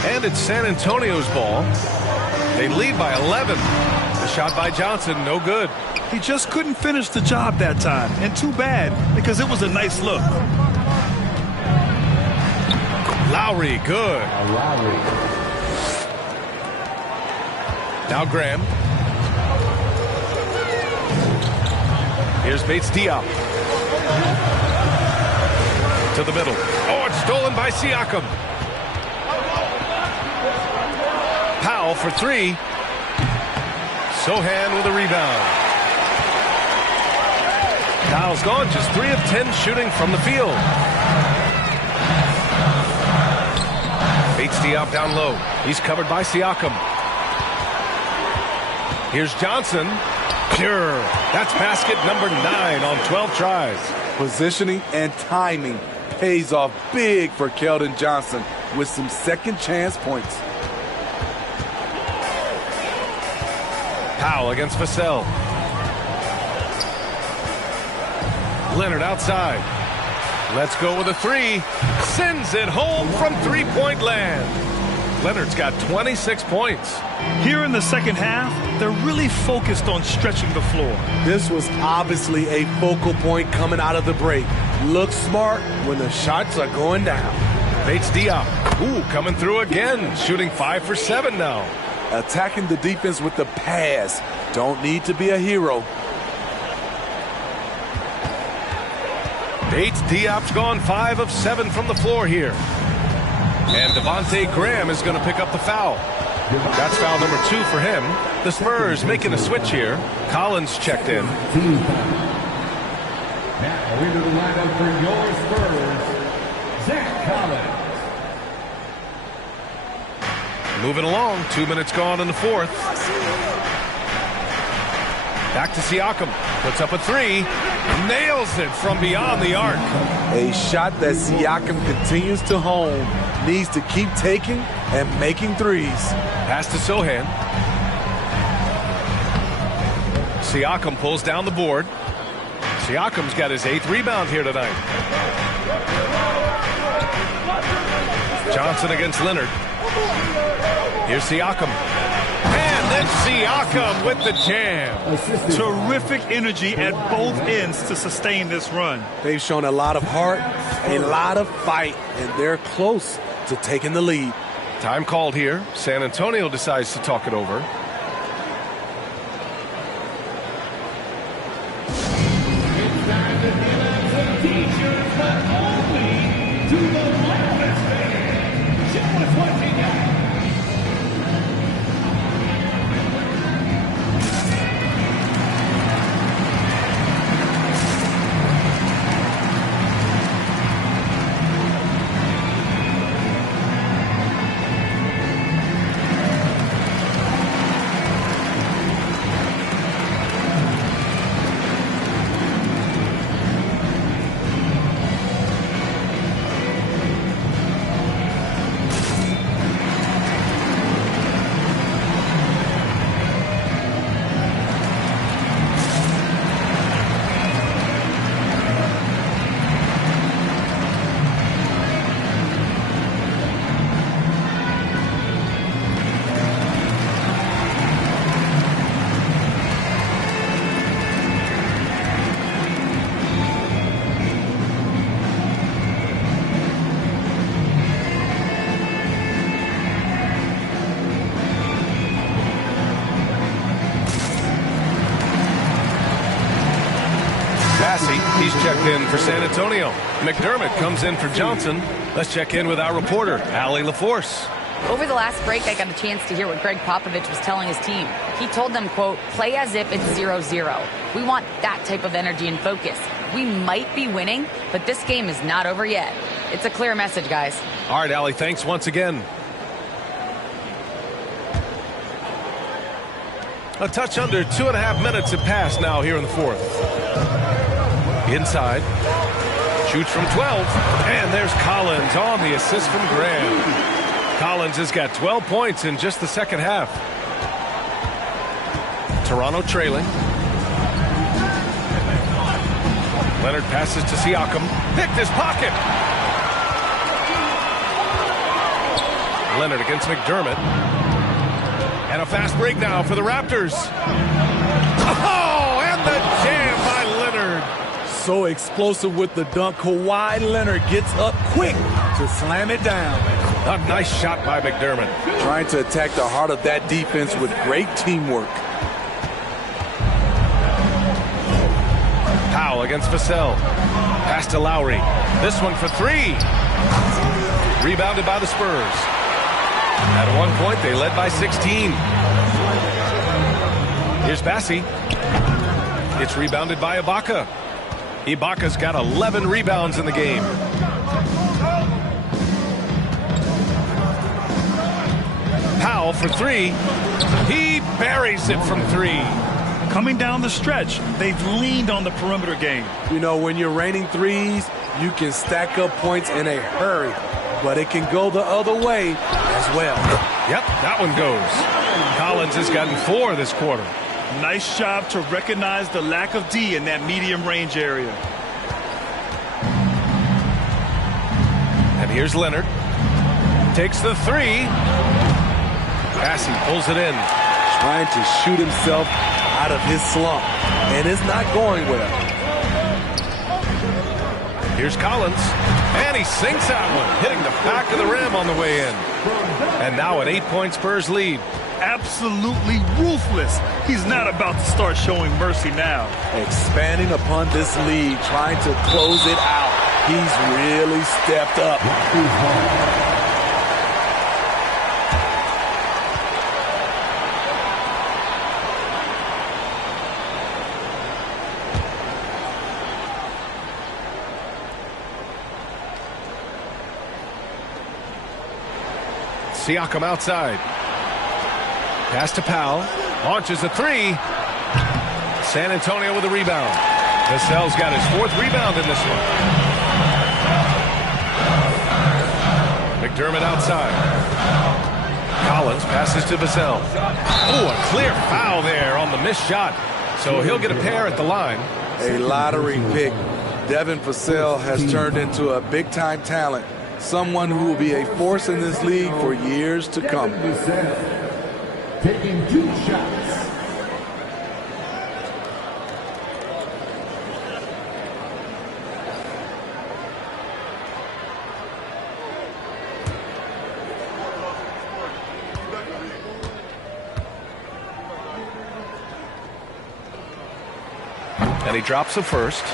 And it's San Antonio's ball. They lead by 11. The shot by Johnson, no good. He just couldn't finish the job that time. And too bad, because it was a nice look. Lowry, good. Now Graham. Here's Bates-Diop. To the middle. Oh, it's stolen by Siakam. Powell for 3. Sohan with a rebound. Powell's gone just 3 of 10 shooting from the field. Bates Diop down low. He's covered by Siakam. Here's Johnson. Pure. That's basket number 9 on 12 tries. Positioning and timing pays off big for Keldon Johnson with some second chance points. Powell against Vassell. Leonard outside. Let's go with a 3. Sends it home from three-point land. Leonard's got 26 points. Here in the second half, they're really focused on stretching the floor. This was obviously a focal point coming out of the break. Look smart when the shots are going down. Bates Diop. Ooh, coming through again. Shooting 5 for 7 now. Attacking the defense with the pass. Don't need to be a hero. Bates Diop's gone 5 of 7 from the floor here. And Devontae Graham is going to pick up the foul. That's foul number 2 for him. The Spurs making a switch here. Collins checked in. Now into the lineup for your Spurs, Zach Collins. Moving along, 2 minutes gone in the fourth. Back to Siakam. Puts up a 3. Nails it from beyond the arc. A shot that Siakam continues to hone. Needs to keep taking and making threes. Pass to Sohan. Siakam pulls down the board. Siakam's got his 8th rebound here tonight. Johnson against Leonard. Here's Siakam. And then Siakam with the jam. Terrific energy at both ends to sustain this run. They've shown a lot of heart, a lot of fight, and they're close to taking the lead. Time called here. San Antonio decides to talk it over. He's checked in for San Antonio. McDermott comes in for Johnson. Let's check in with our reporter, Allie LaForce. Over the last break, I got a chance to hear what Greg Popovich was telling his team. He told them, quote, play as if it's 0-0. We want that type of energy and focus. We might be winning, but this game is not over yet. It's a clear message, guys. All right, Allie, thanks once again. A touch under 2.5 minutes have passed now here in the fourth. Inside. Shoots from 12. And there's Collins on the assist from Graham. Collins has got 12 points in just the second half. Toronto trailing. Leonard passes to Siakam. Picked his pocket. Leonard against McDermott. And a fast break now for the Raptors. Oh, and the jam by Leonard. So explosive with the dunk. Kawhi Leonard gets up quick to slam it down. A nice shot by McDermott. Trying to attack the heart of that defense with great teamwork. Powell against Vassell. Pass to Lowry. This one for 3. Rebounded by the Spurs. At one point, they led by 16. Here's Bassey. It's rebounded by Ibaka. Ibaka's got 11 rebounds in the game. Powell for three. He buries it from three. Coming down the stretch, they've leaned on the perimeter game. You know, when you're raining threes, you can stack up points in a hurry, but it can go the other way as well. Yep, that one goes. Collins has gotten 4 this quarter. Nice job to recognize the lack of D in that medium range area. And here's Leonard. Takes the 3. Passy pulls it in. Trying to shoot himself out of his slump, and it's not going well. Here's Collins, and he sinks that one, hitting the back of the rim on the way in. And now an 8-point Spurs lead. Absolutely ruthless. He's not about to start showing mercy now. Expanding upon this lead, trying to close it out. He's really stepped up. Siakam outside. Pass to Powell. Launches a 3. San Antonio with a rebound. Vassell's got his 4th rebound in this one. McDermott outside. Collins passes to Vassell. Oh, a clear foul there on the missed shot. So he'll get a pair at the line. A lottery pick. Devin Vassell has turned into a big-time talent. Someone who will be a force in this league for years to come. Taking 2 shots. And he drops the first.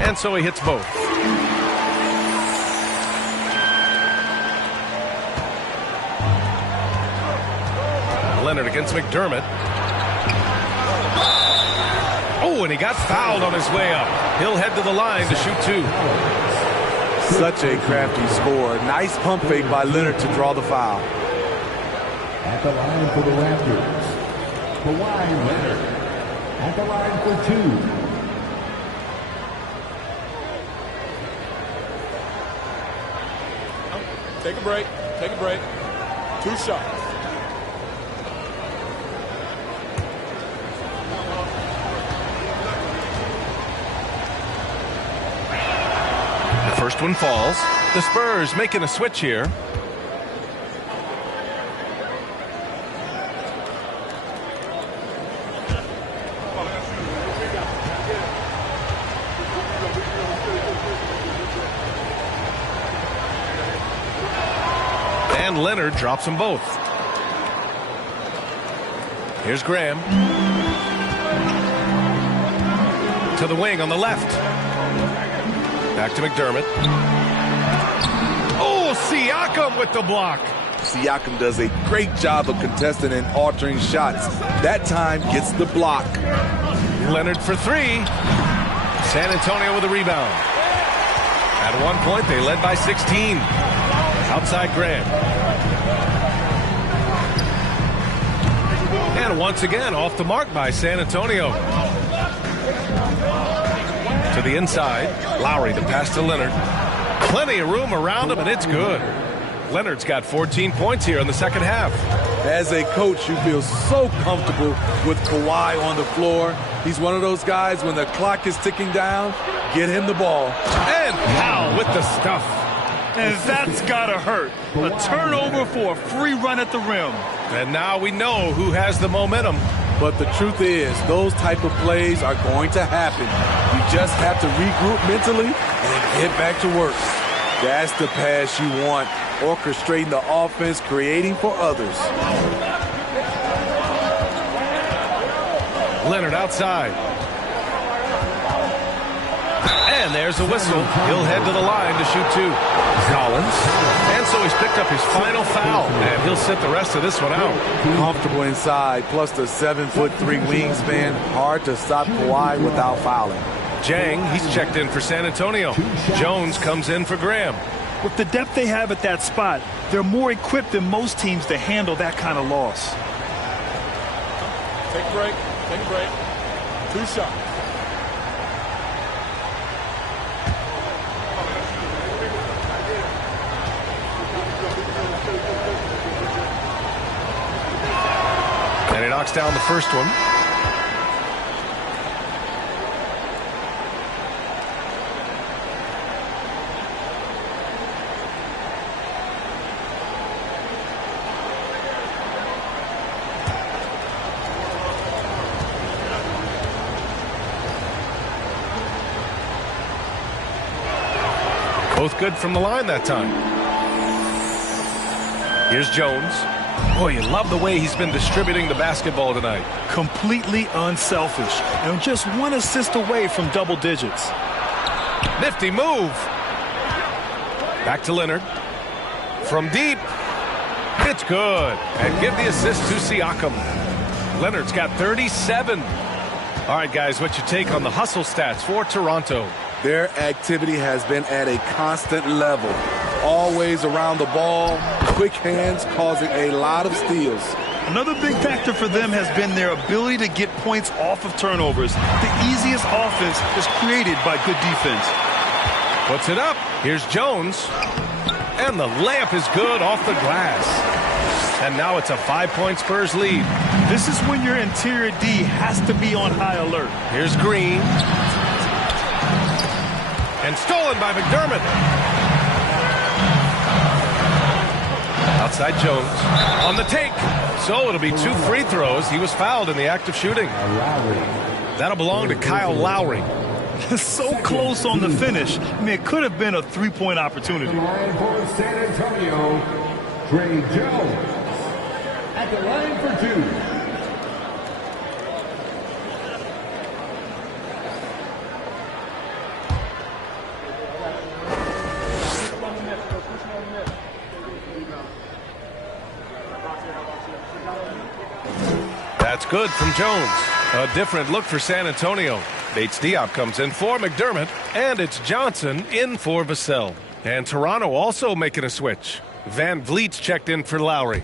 And so he hits both. Leonard against McDermott. Oh, and he got fouled on his way up. He'll head to the line to shoot 2. Such a crafty score. Nice pump fake by Leonard to draw the foul. At the line for the Raptors, Kawhi Leonard. At the line for 2. Take a break. Take a break. 2 shots. The first one falls. The Spurs making a switch here. And Leonard drops them both. Here's Graham. To the wing on the left. Back to McDermott. Oh, Siakam with the block. Siakam does a great job of contesting and altering shots. That time gets the block. Leonard for 3. San Antonio with a rebound. At one point, they led by 16. Outside Graham. And once again, off the mark by San Antonio. To the inside. Lowry, the pass to Leonard. Plenty of room around him, and it's good. Leonard's got 14 points here in the second half. As a coach, you feel so comfortable with Kawhi on the floor. He's one of those guys, when the clock is ticking down, get him the ball. And Powell with the stuff. And that's gotta hurt. A turnover for a free run at the rim. And now we know who has the momentum. But the truth is, those type of plays are going to happen. You just have to regroup mentally and get back to work. That's the pass you want. Orchestrating the offense, creating for others. Leonard outside. And there's a whistle. He'll head to the line to shoot 2. Collins. And so he's picked up his final foul, and he'll sit the rest of this one out. Comfortable inside, plus the 7'3" wingspan. Hard to stop Kawhi without fouling. Jang, he's checked in for San Antonio. Jones comes in for Graham. With the depth they have at that spot, they're more equipped than most teams to handle that kind of loss. Take a break. Take a break. 2 shots. And he knocks down the first one. Both good from the line that time. Here's Jones. Boy, you love the way he's been distributing the basketball tonight. Completely unselfish, and just 1 assist away from double digits. Nifty move. Back to Leonard. From deep. It's good. And give the assist to Siakam. Leonard's got 37. All right, guys, what's your take on the hustle stats for Toronto? Their activity has been at a constant level. Always around the ball, quick hands causing a lot of steals. Another big factor for them has been their ability to get points off of turnovers. The easiest offense is created by good defense. Puts it up. Here's Jones. And the layup is good off the glass. And now it's a 5-point Spurs lead. This is when your interior D has to be on high alert. Here's Green. And stolen by McDermott. Outside Jones. On the take. So it'll be 2 free throws. He was fouled in the act of shooting. That'll belong to Kyle Lowry. So close on the finish. I mean, it could have been a 3-point opportunity. Line for San Antonio, Trey Jones. At the line for 2. That's good from Jones. A different look for San Antonio. Bates Diop comes in for McDermott, and it's Johnson in for Vassell. And Toronto also making a switch. Van Vliet's checked in for Lowry.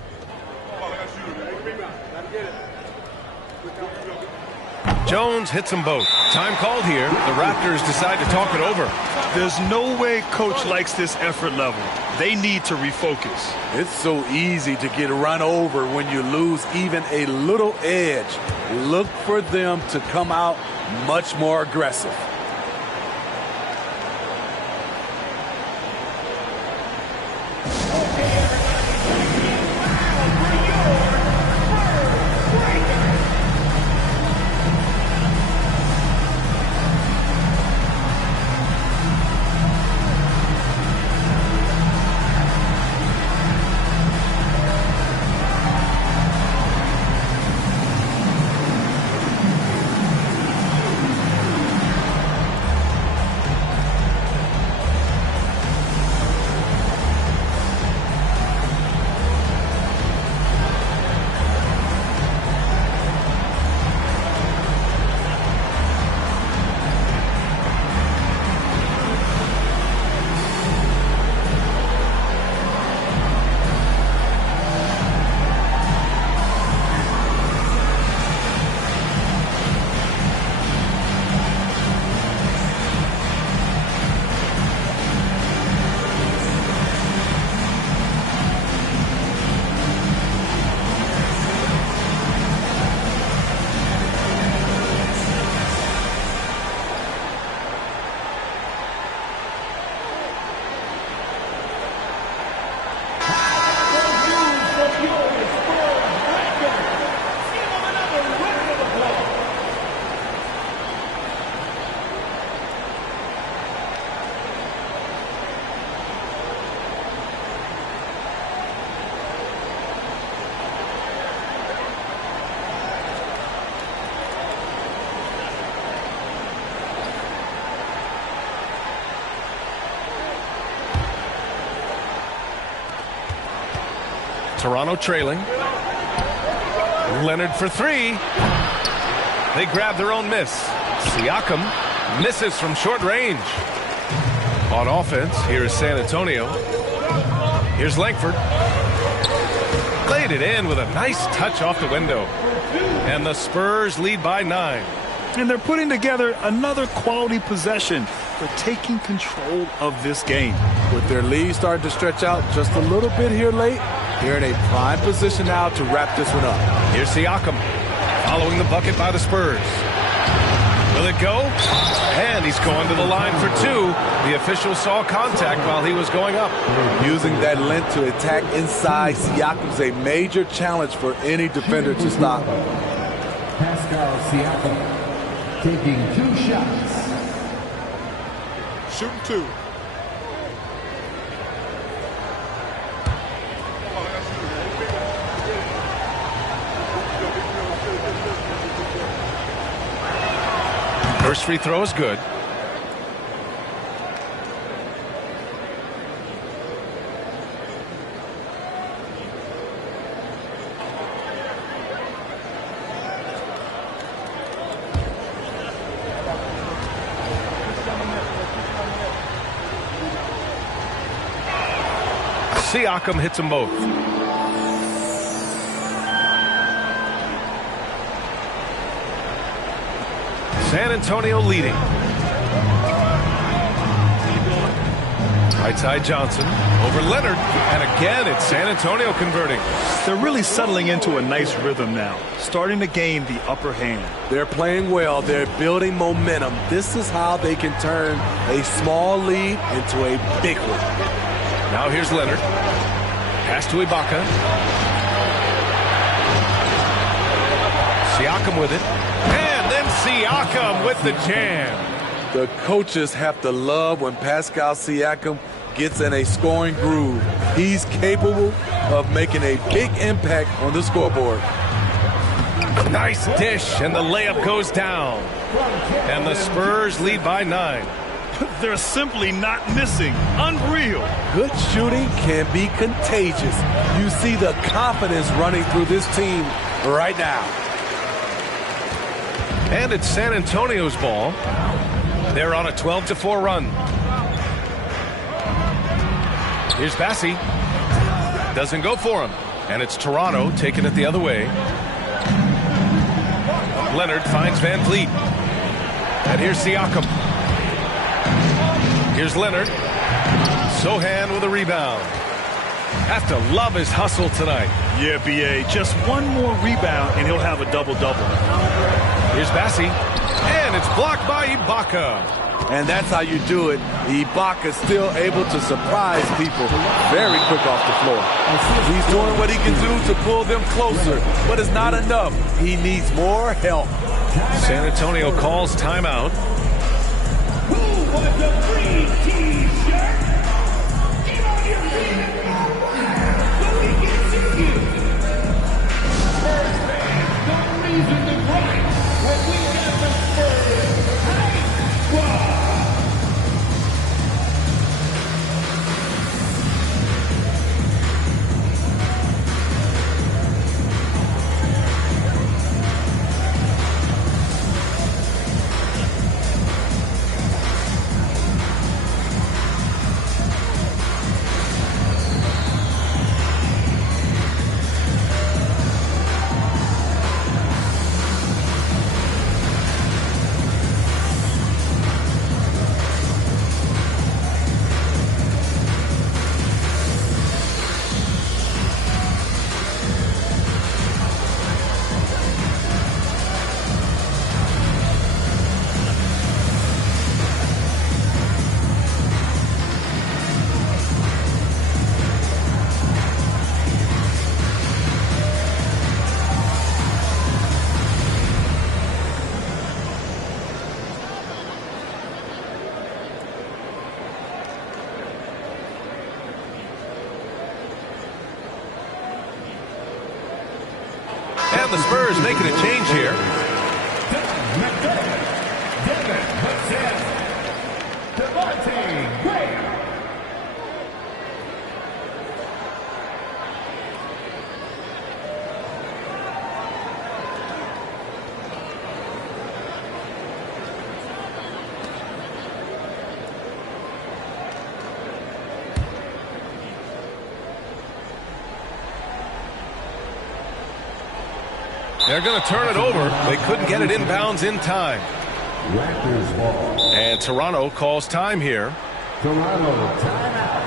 Jones hits them both. Time called here. The Raptors decide to talk it over. There's no way coach likes this effort level. They need to refocus. It's so easy to get run over when you lose even a little edge. Look for them to come out much more aggressive. Toronto trailing. Leonard for three. They grab their own miss. Siakam misses from short range. On offense, here is San Antonio. Here's Langford. Laid it in with a nice touch off the window. And the Spurs lead by 9. And they're putting together another quality possession for taking control of this game. With their lead starting to stretch out just a little bit here late, they're in a prime position now to wrap this one up. Here's Siakam following the bucket by the Spurs. Will it go? And he's going to the line for two. The official saw contact while he was going up. Using that length to attack inside, Siakam's a major challenge for any defender to stop. Pascal Siakam taking 2 shots. Shooting 2. First free throw is good. Siakam hits them both. San Antonio leading. Right side Johnson over Leonard, and again it's San Antonio converting. They're really settling into a nice rhythm now, starting to gain the upper hand. They're playing well. They're building momentum. This is how they can turn a small lead into a big one. Now here's Leonard. Pass to Ibaka. Siakam with it. And then Siakam with the jam. The coaches have to love when Pascal Siakam gets in a scoring groove. He's capable of making a big impact on the scoreboard. Nice dish, and the layup goes down. And the Spurs lead by 9. They're simply not missing. Unreal. Good shooting can be contagious. You see the confidence running through this team right now. And it's San Antonio's ball. They're on a 12-4 run. Here's Bassey. Doesn't go for him. And it's Toronto taking it the other way. Leonard finds Van Vliet. And here's Siakam. Here's Leonard. Sohan with a rebound. Have to love his hustle tonight. Yeah, B.A. Just one more rebound and he'll have a double-double. Here's Bassey. And it's blocked by Ibaka. And that's how you do it. Ibaka still able to surprise people very quick off the floor. He's doing what he can do to pull them closer, but it's not enough. He needs more help. San Antonio calls timeout. Who wants a free T-shirt? Get on your feet now, so we can see you. Spurs fans, no reason to gripe when we got the Spurs Hype Squad. And the Spurs making a change here. They're going to turn it over. They couldn't get it inbounds in time. Raptors ball. And Toronto calls time here. Toronto timeout.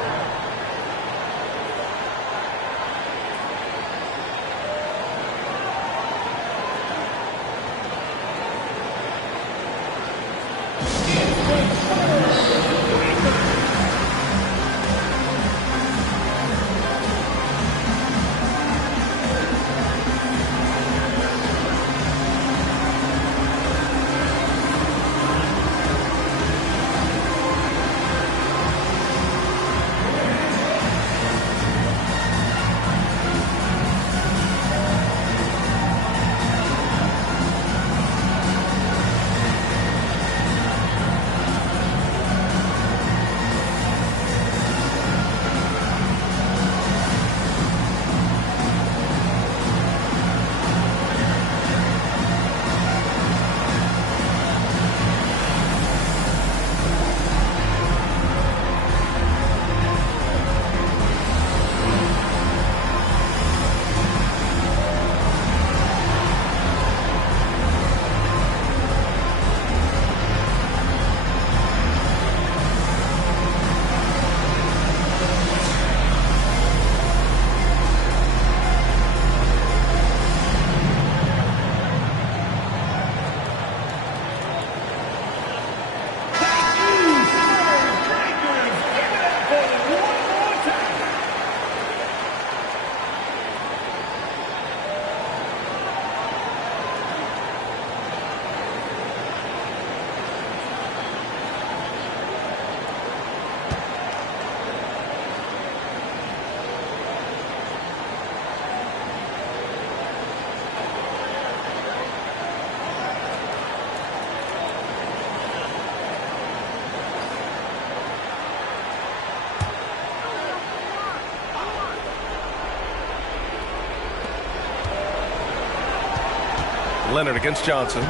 Leonard against Johnson.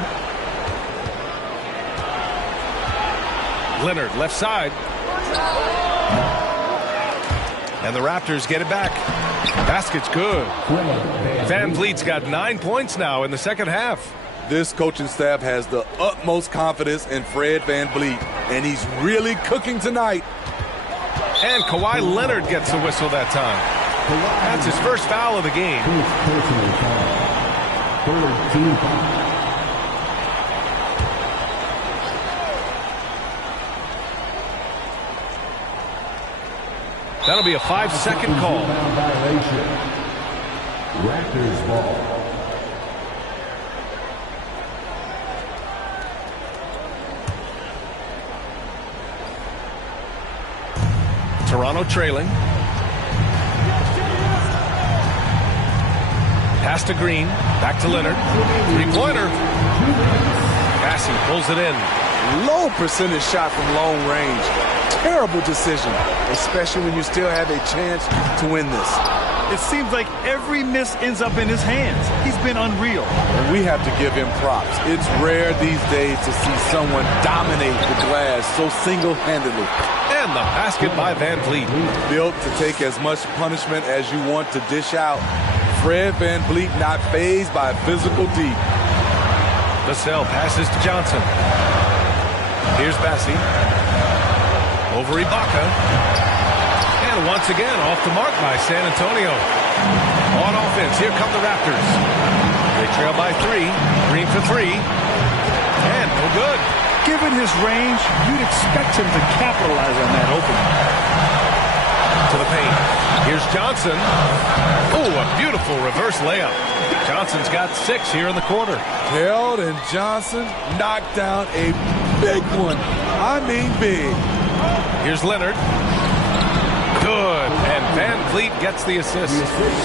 Leonard left side. And the Raptors get it back. Basket's good. Van Vliet's got 9 points now in the second half. This coaching staff has the utmost confidence in Fred VanVleet, and he's really cooking tonight. And Kawhi Leonard gets the whistle that time. That's his first foul of the game. That'll be a 5-second call. Raptors ball. Toronto trailing. Pass to Green. Back to Leonard. Three-pointer. Bassey pulls it in. Low percentage shot from long range. Terrible decision, especially when you still have a chance to win this. It seems like every miss ends up in his hands. He's been unreal. And we have to give him props. It's rare these days to see someone dominate the glass so single-handedly. And the basket by VanVleet. Built to take as much punishment as you want to dish out. Fred VanVleet not fazed by physical D. Vassell passes to Johnson. Here's Bassey. Over Ibaka. And once again, off the mark by San Antonio. On offense, here come the Raptors. They trail by 3. Green for 3. And no good. Given his range, you'd expect him to capitalize on that opening. To the paint. Here's Johnson. Oh, a beautiful reverse layup. Johnson's got 6 here in the quarter. Keldon Johnson knocked down a big one. I mean big. Here's Leonard. Good. And VanVleet gets the assist.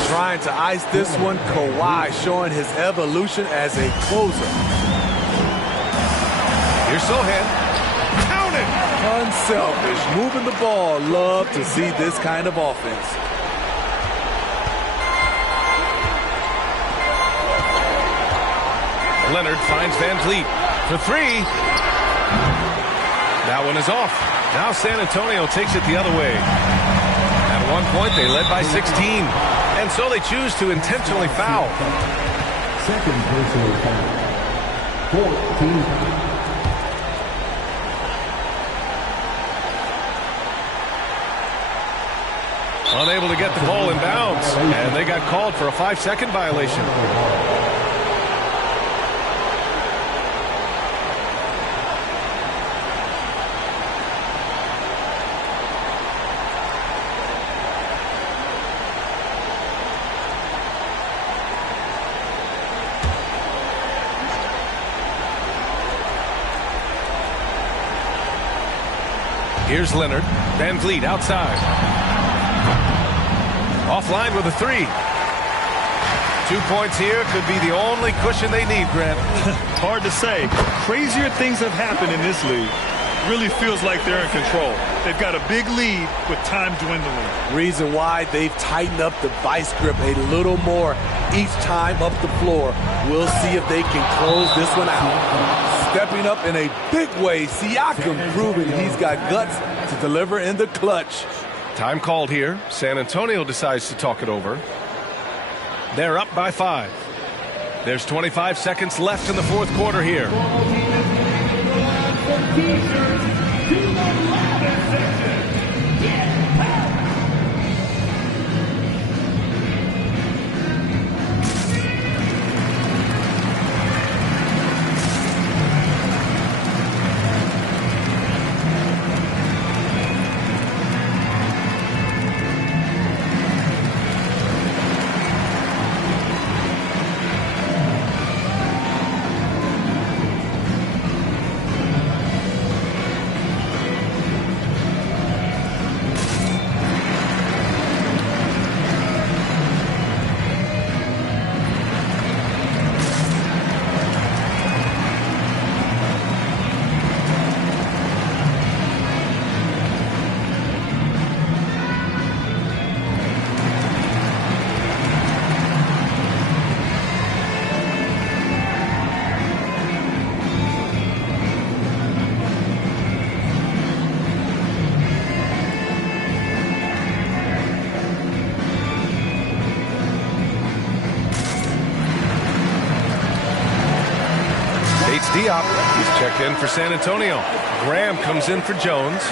Trying to ice this one. Kawhi showing his evolution as a closer. Here's Sohan. Count it! Unselfish. Moving the ball. Love to see this kind of offense. Leonard finds VanVleet for 3. That one is off. Now San Antonio takes it the other way. At one point, they led by 16. And so they choose to intentionally foul. Second personal foul. 14 foul. Unable to get the ball in bounds, and they got called for a 5-second violation. Here's Leonard. Van Vliet outside. Offline with a 3. 2 points here could be the only cushion they need, Grant. Hard to say. Crazier things have happened in this league. Really feels like they're in control. They've got a big lead with time dwindling. Reason why they've tightened up the vice grip a little more each time up the floor. We'll see if they can close this one out. Stepping up in a big way, Siakam proving he's got guts to deliver in the clutch. Time called here. San Antonio decides to talk it over. They're up by 5. There's 25 seconds left in the fourth quarter here. Diop is checked in for San Antonio. Graham comes in for Jones.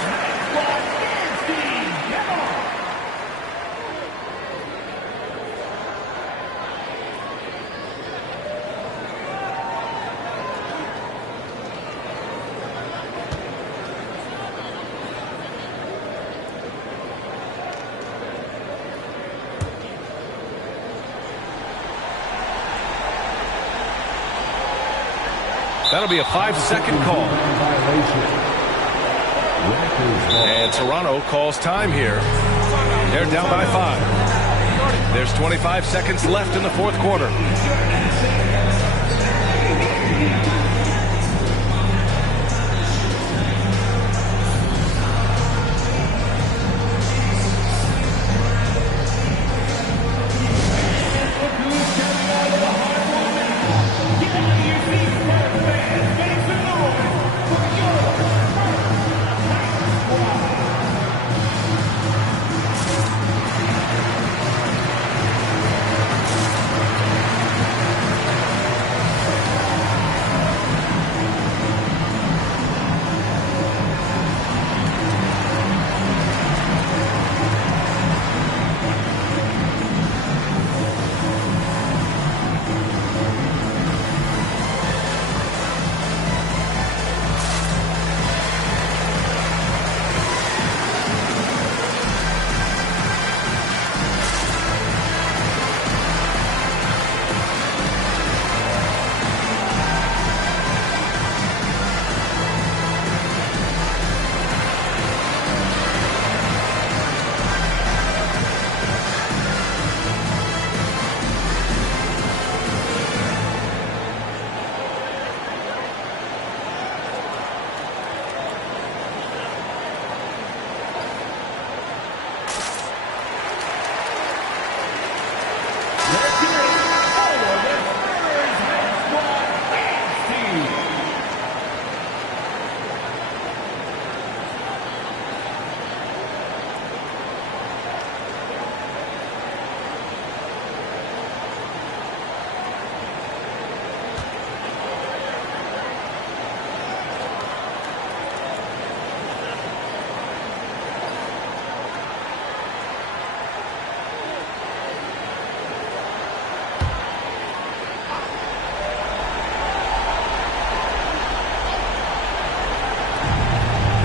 That'll be a 5-second call. And Toronto calls time here. They're down by 5. There's 25 seconds left in the fourth quarter.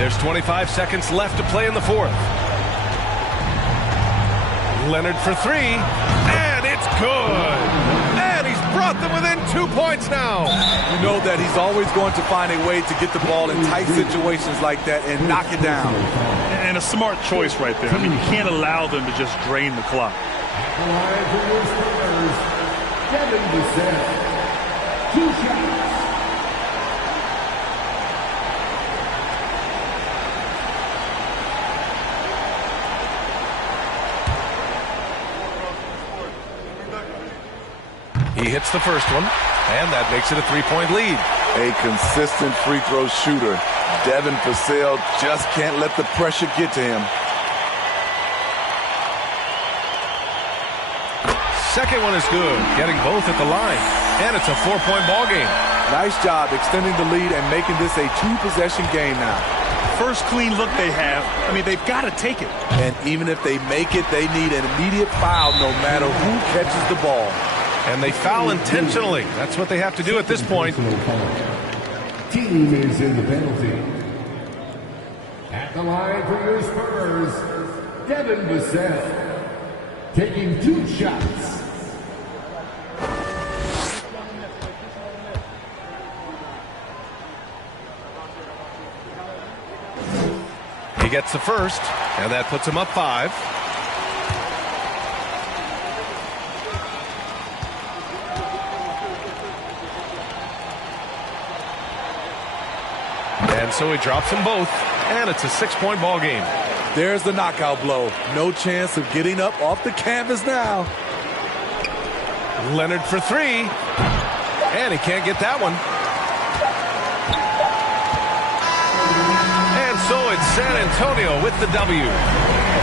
There's 25 seconds left to play in the fourth. Leonard for three, and it's good. And he's brought them within 2 points now. You know that he's always going to find a way to get the ball in tight situations like that and knock it down. And a smart choice right there. I mean, you can't allow them to just drain the clock. Devin Vassell. 2 shots. He hits the first one, and that makes it a 3-point lead. A consistent free throw shooter. Devin Vassell just can't let the pressure get to him. Second one is good, getting both at the line, and it's a 4-point ball game. Nice job extending the lead and making this a 2-possession game now. First clean look they have, I mean, they've got to take it. And even if they make it, they need an immediate foul no matter who catches the ball. And they foul intentionally. That's what they have to do at this point. Team is in the penalty. At the line for your Spurs, Devin Vassell. Taking 2 shots. He gets the first, and that puts him up 5. And so he drops them both, and it's a 6-point ball game. There's the knockout blow. No chance of getting up off the canvas now. Leonard for 3, and he can't get that one. And so it's San Antonio with the W.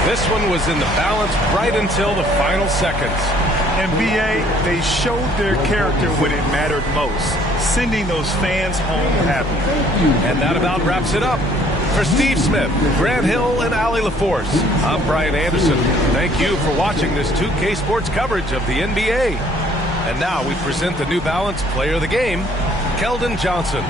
This one was in the balance right until the final seconds. NBA, they showed their character when it mattered most, sending those fans home happy. And that about wraps it up. For Steve Smith, Grant Hill, and Allie LaForce, I'm Brian Anderson. Thank you for watching this 2K Sports coverage of the NBA. And now we present the New Balance Player of the Game, Keldon Johnson.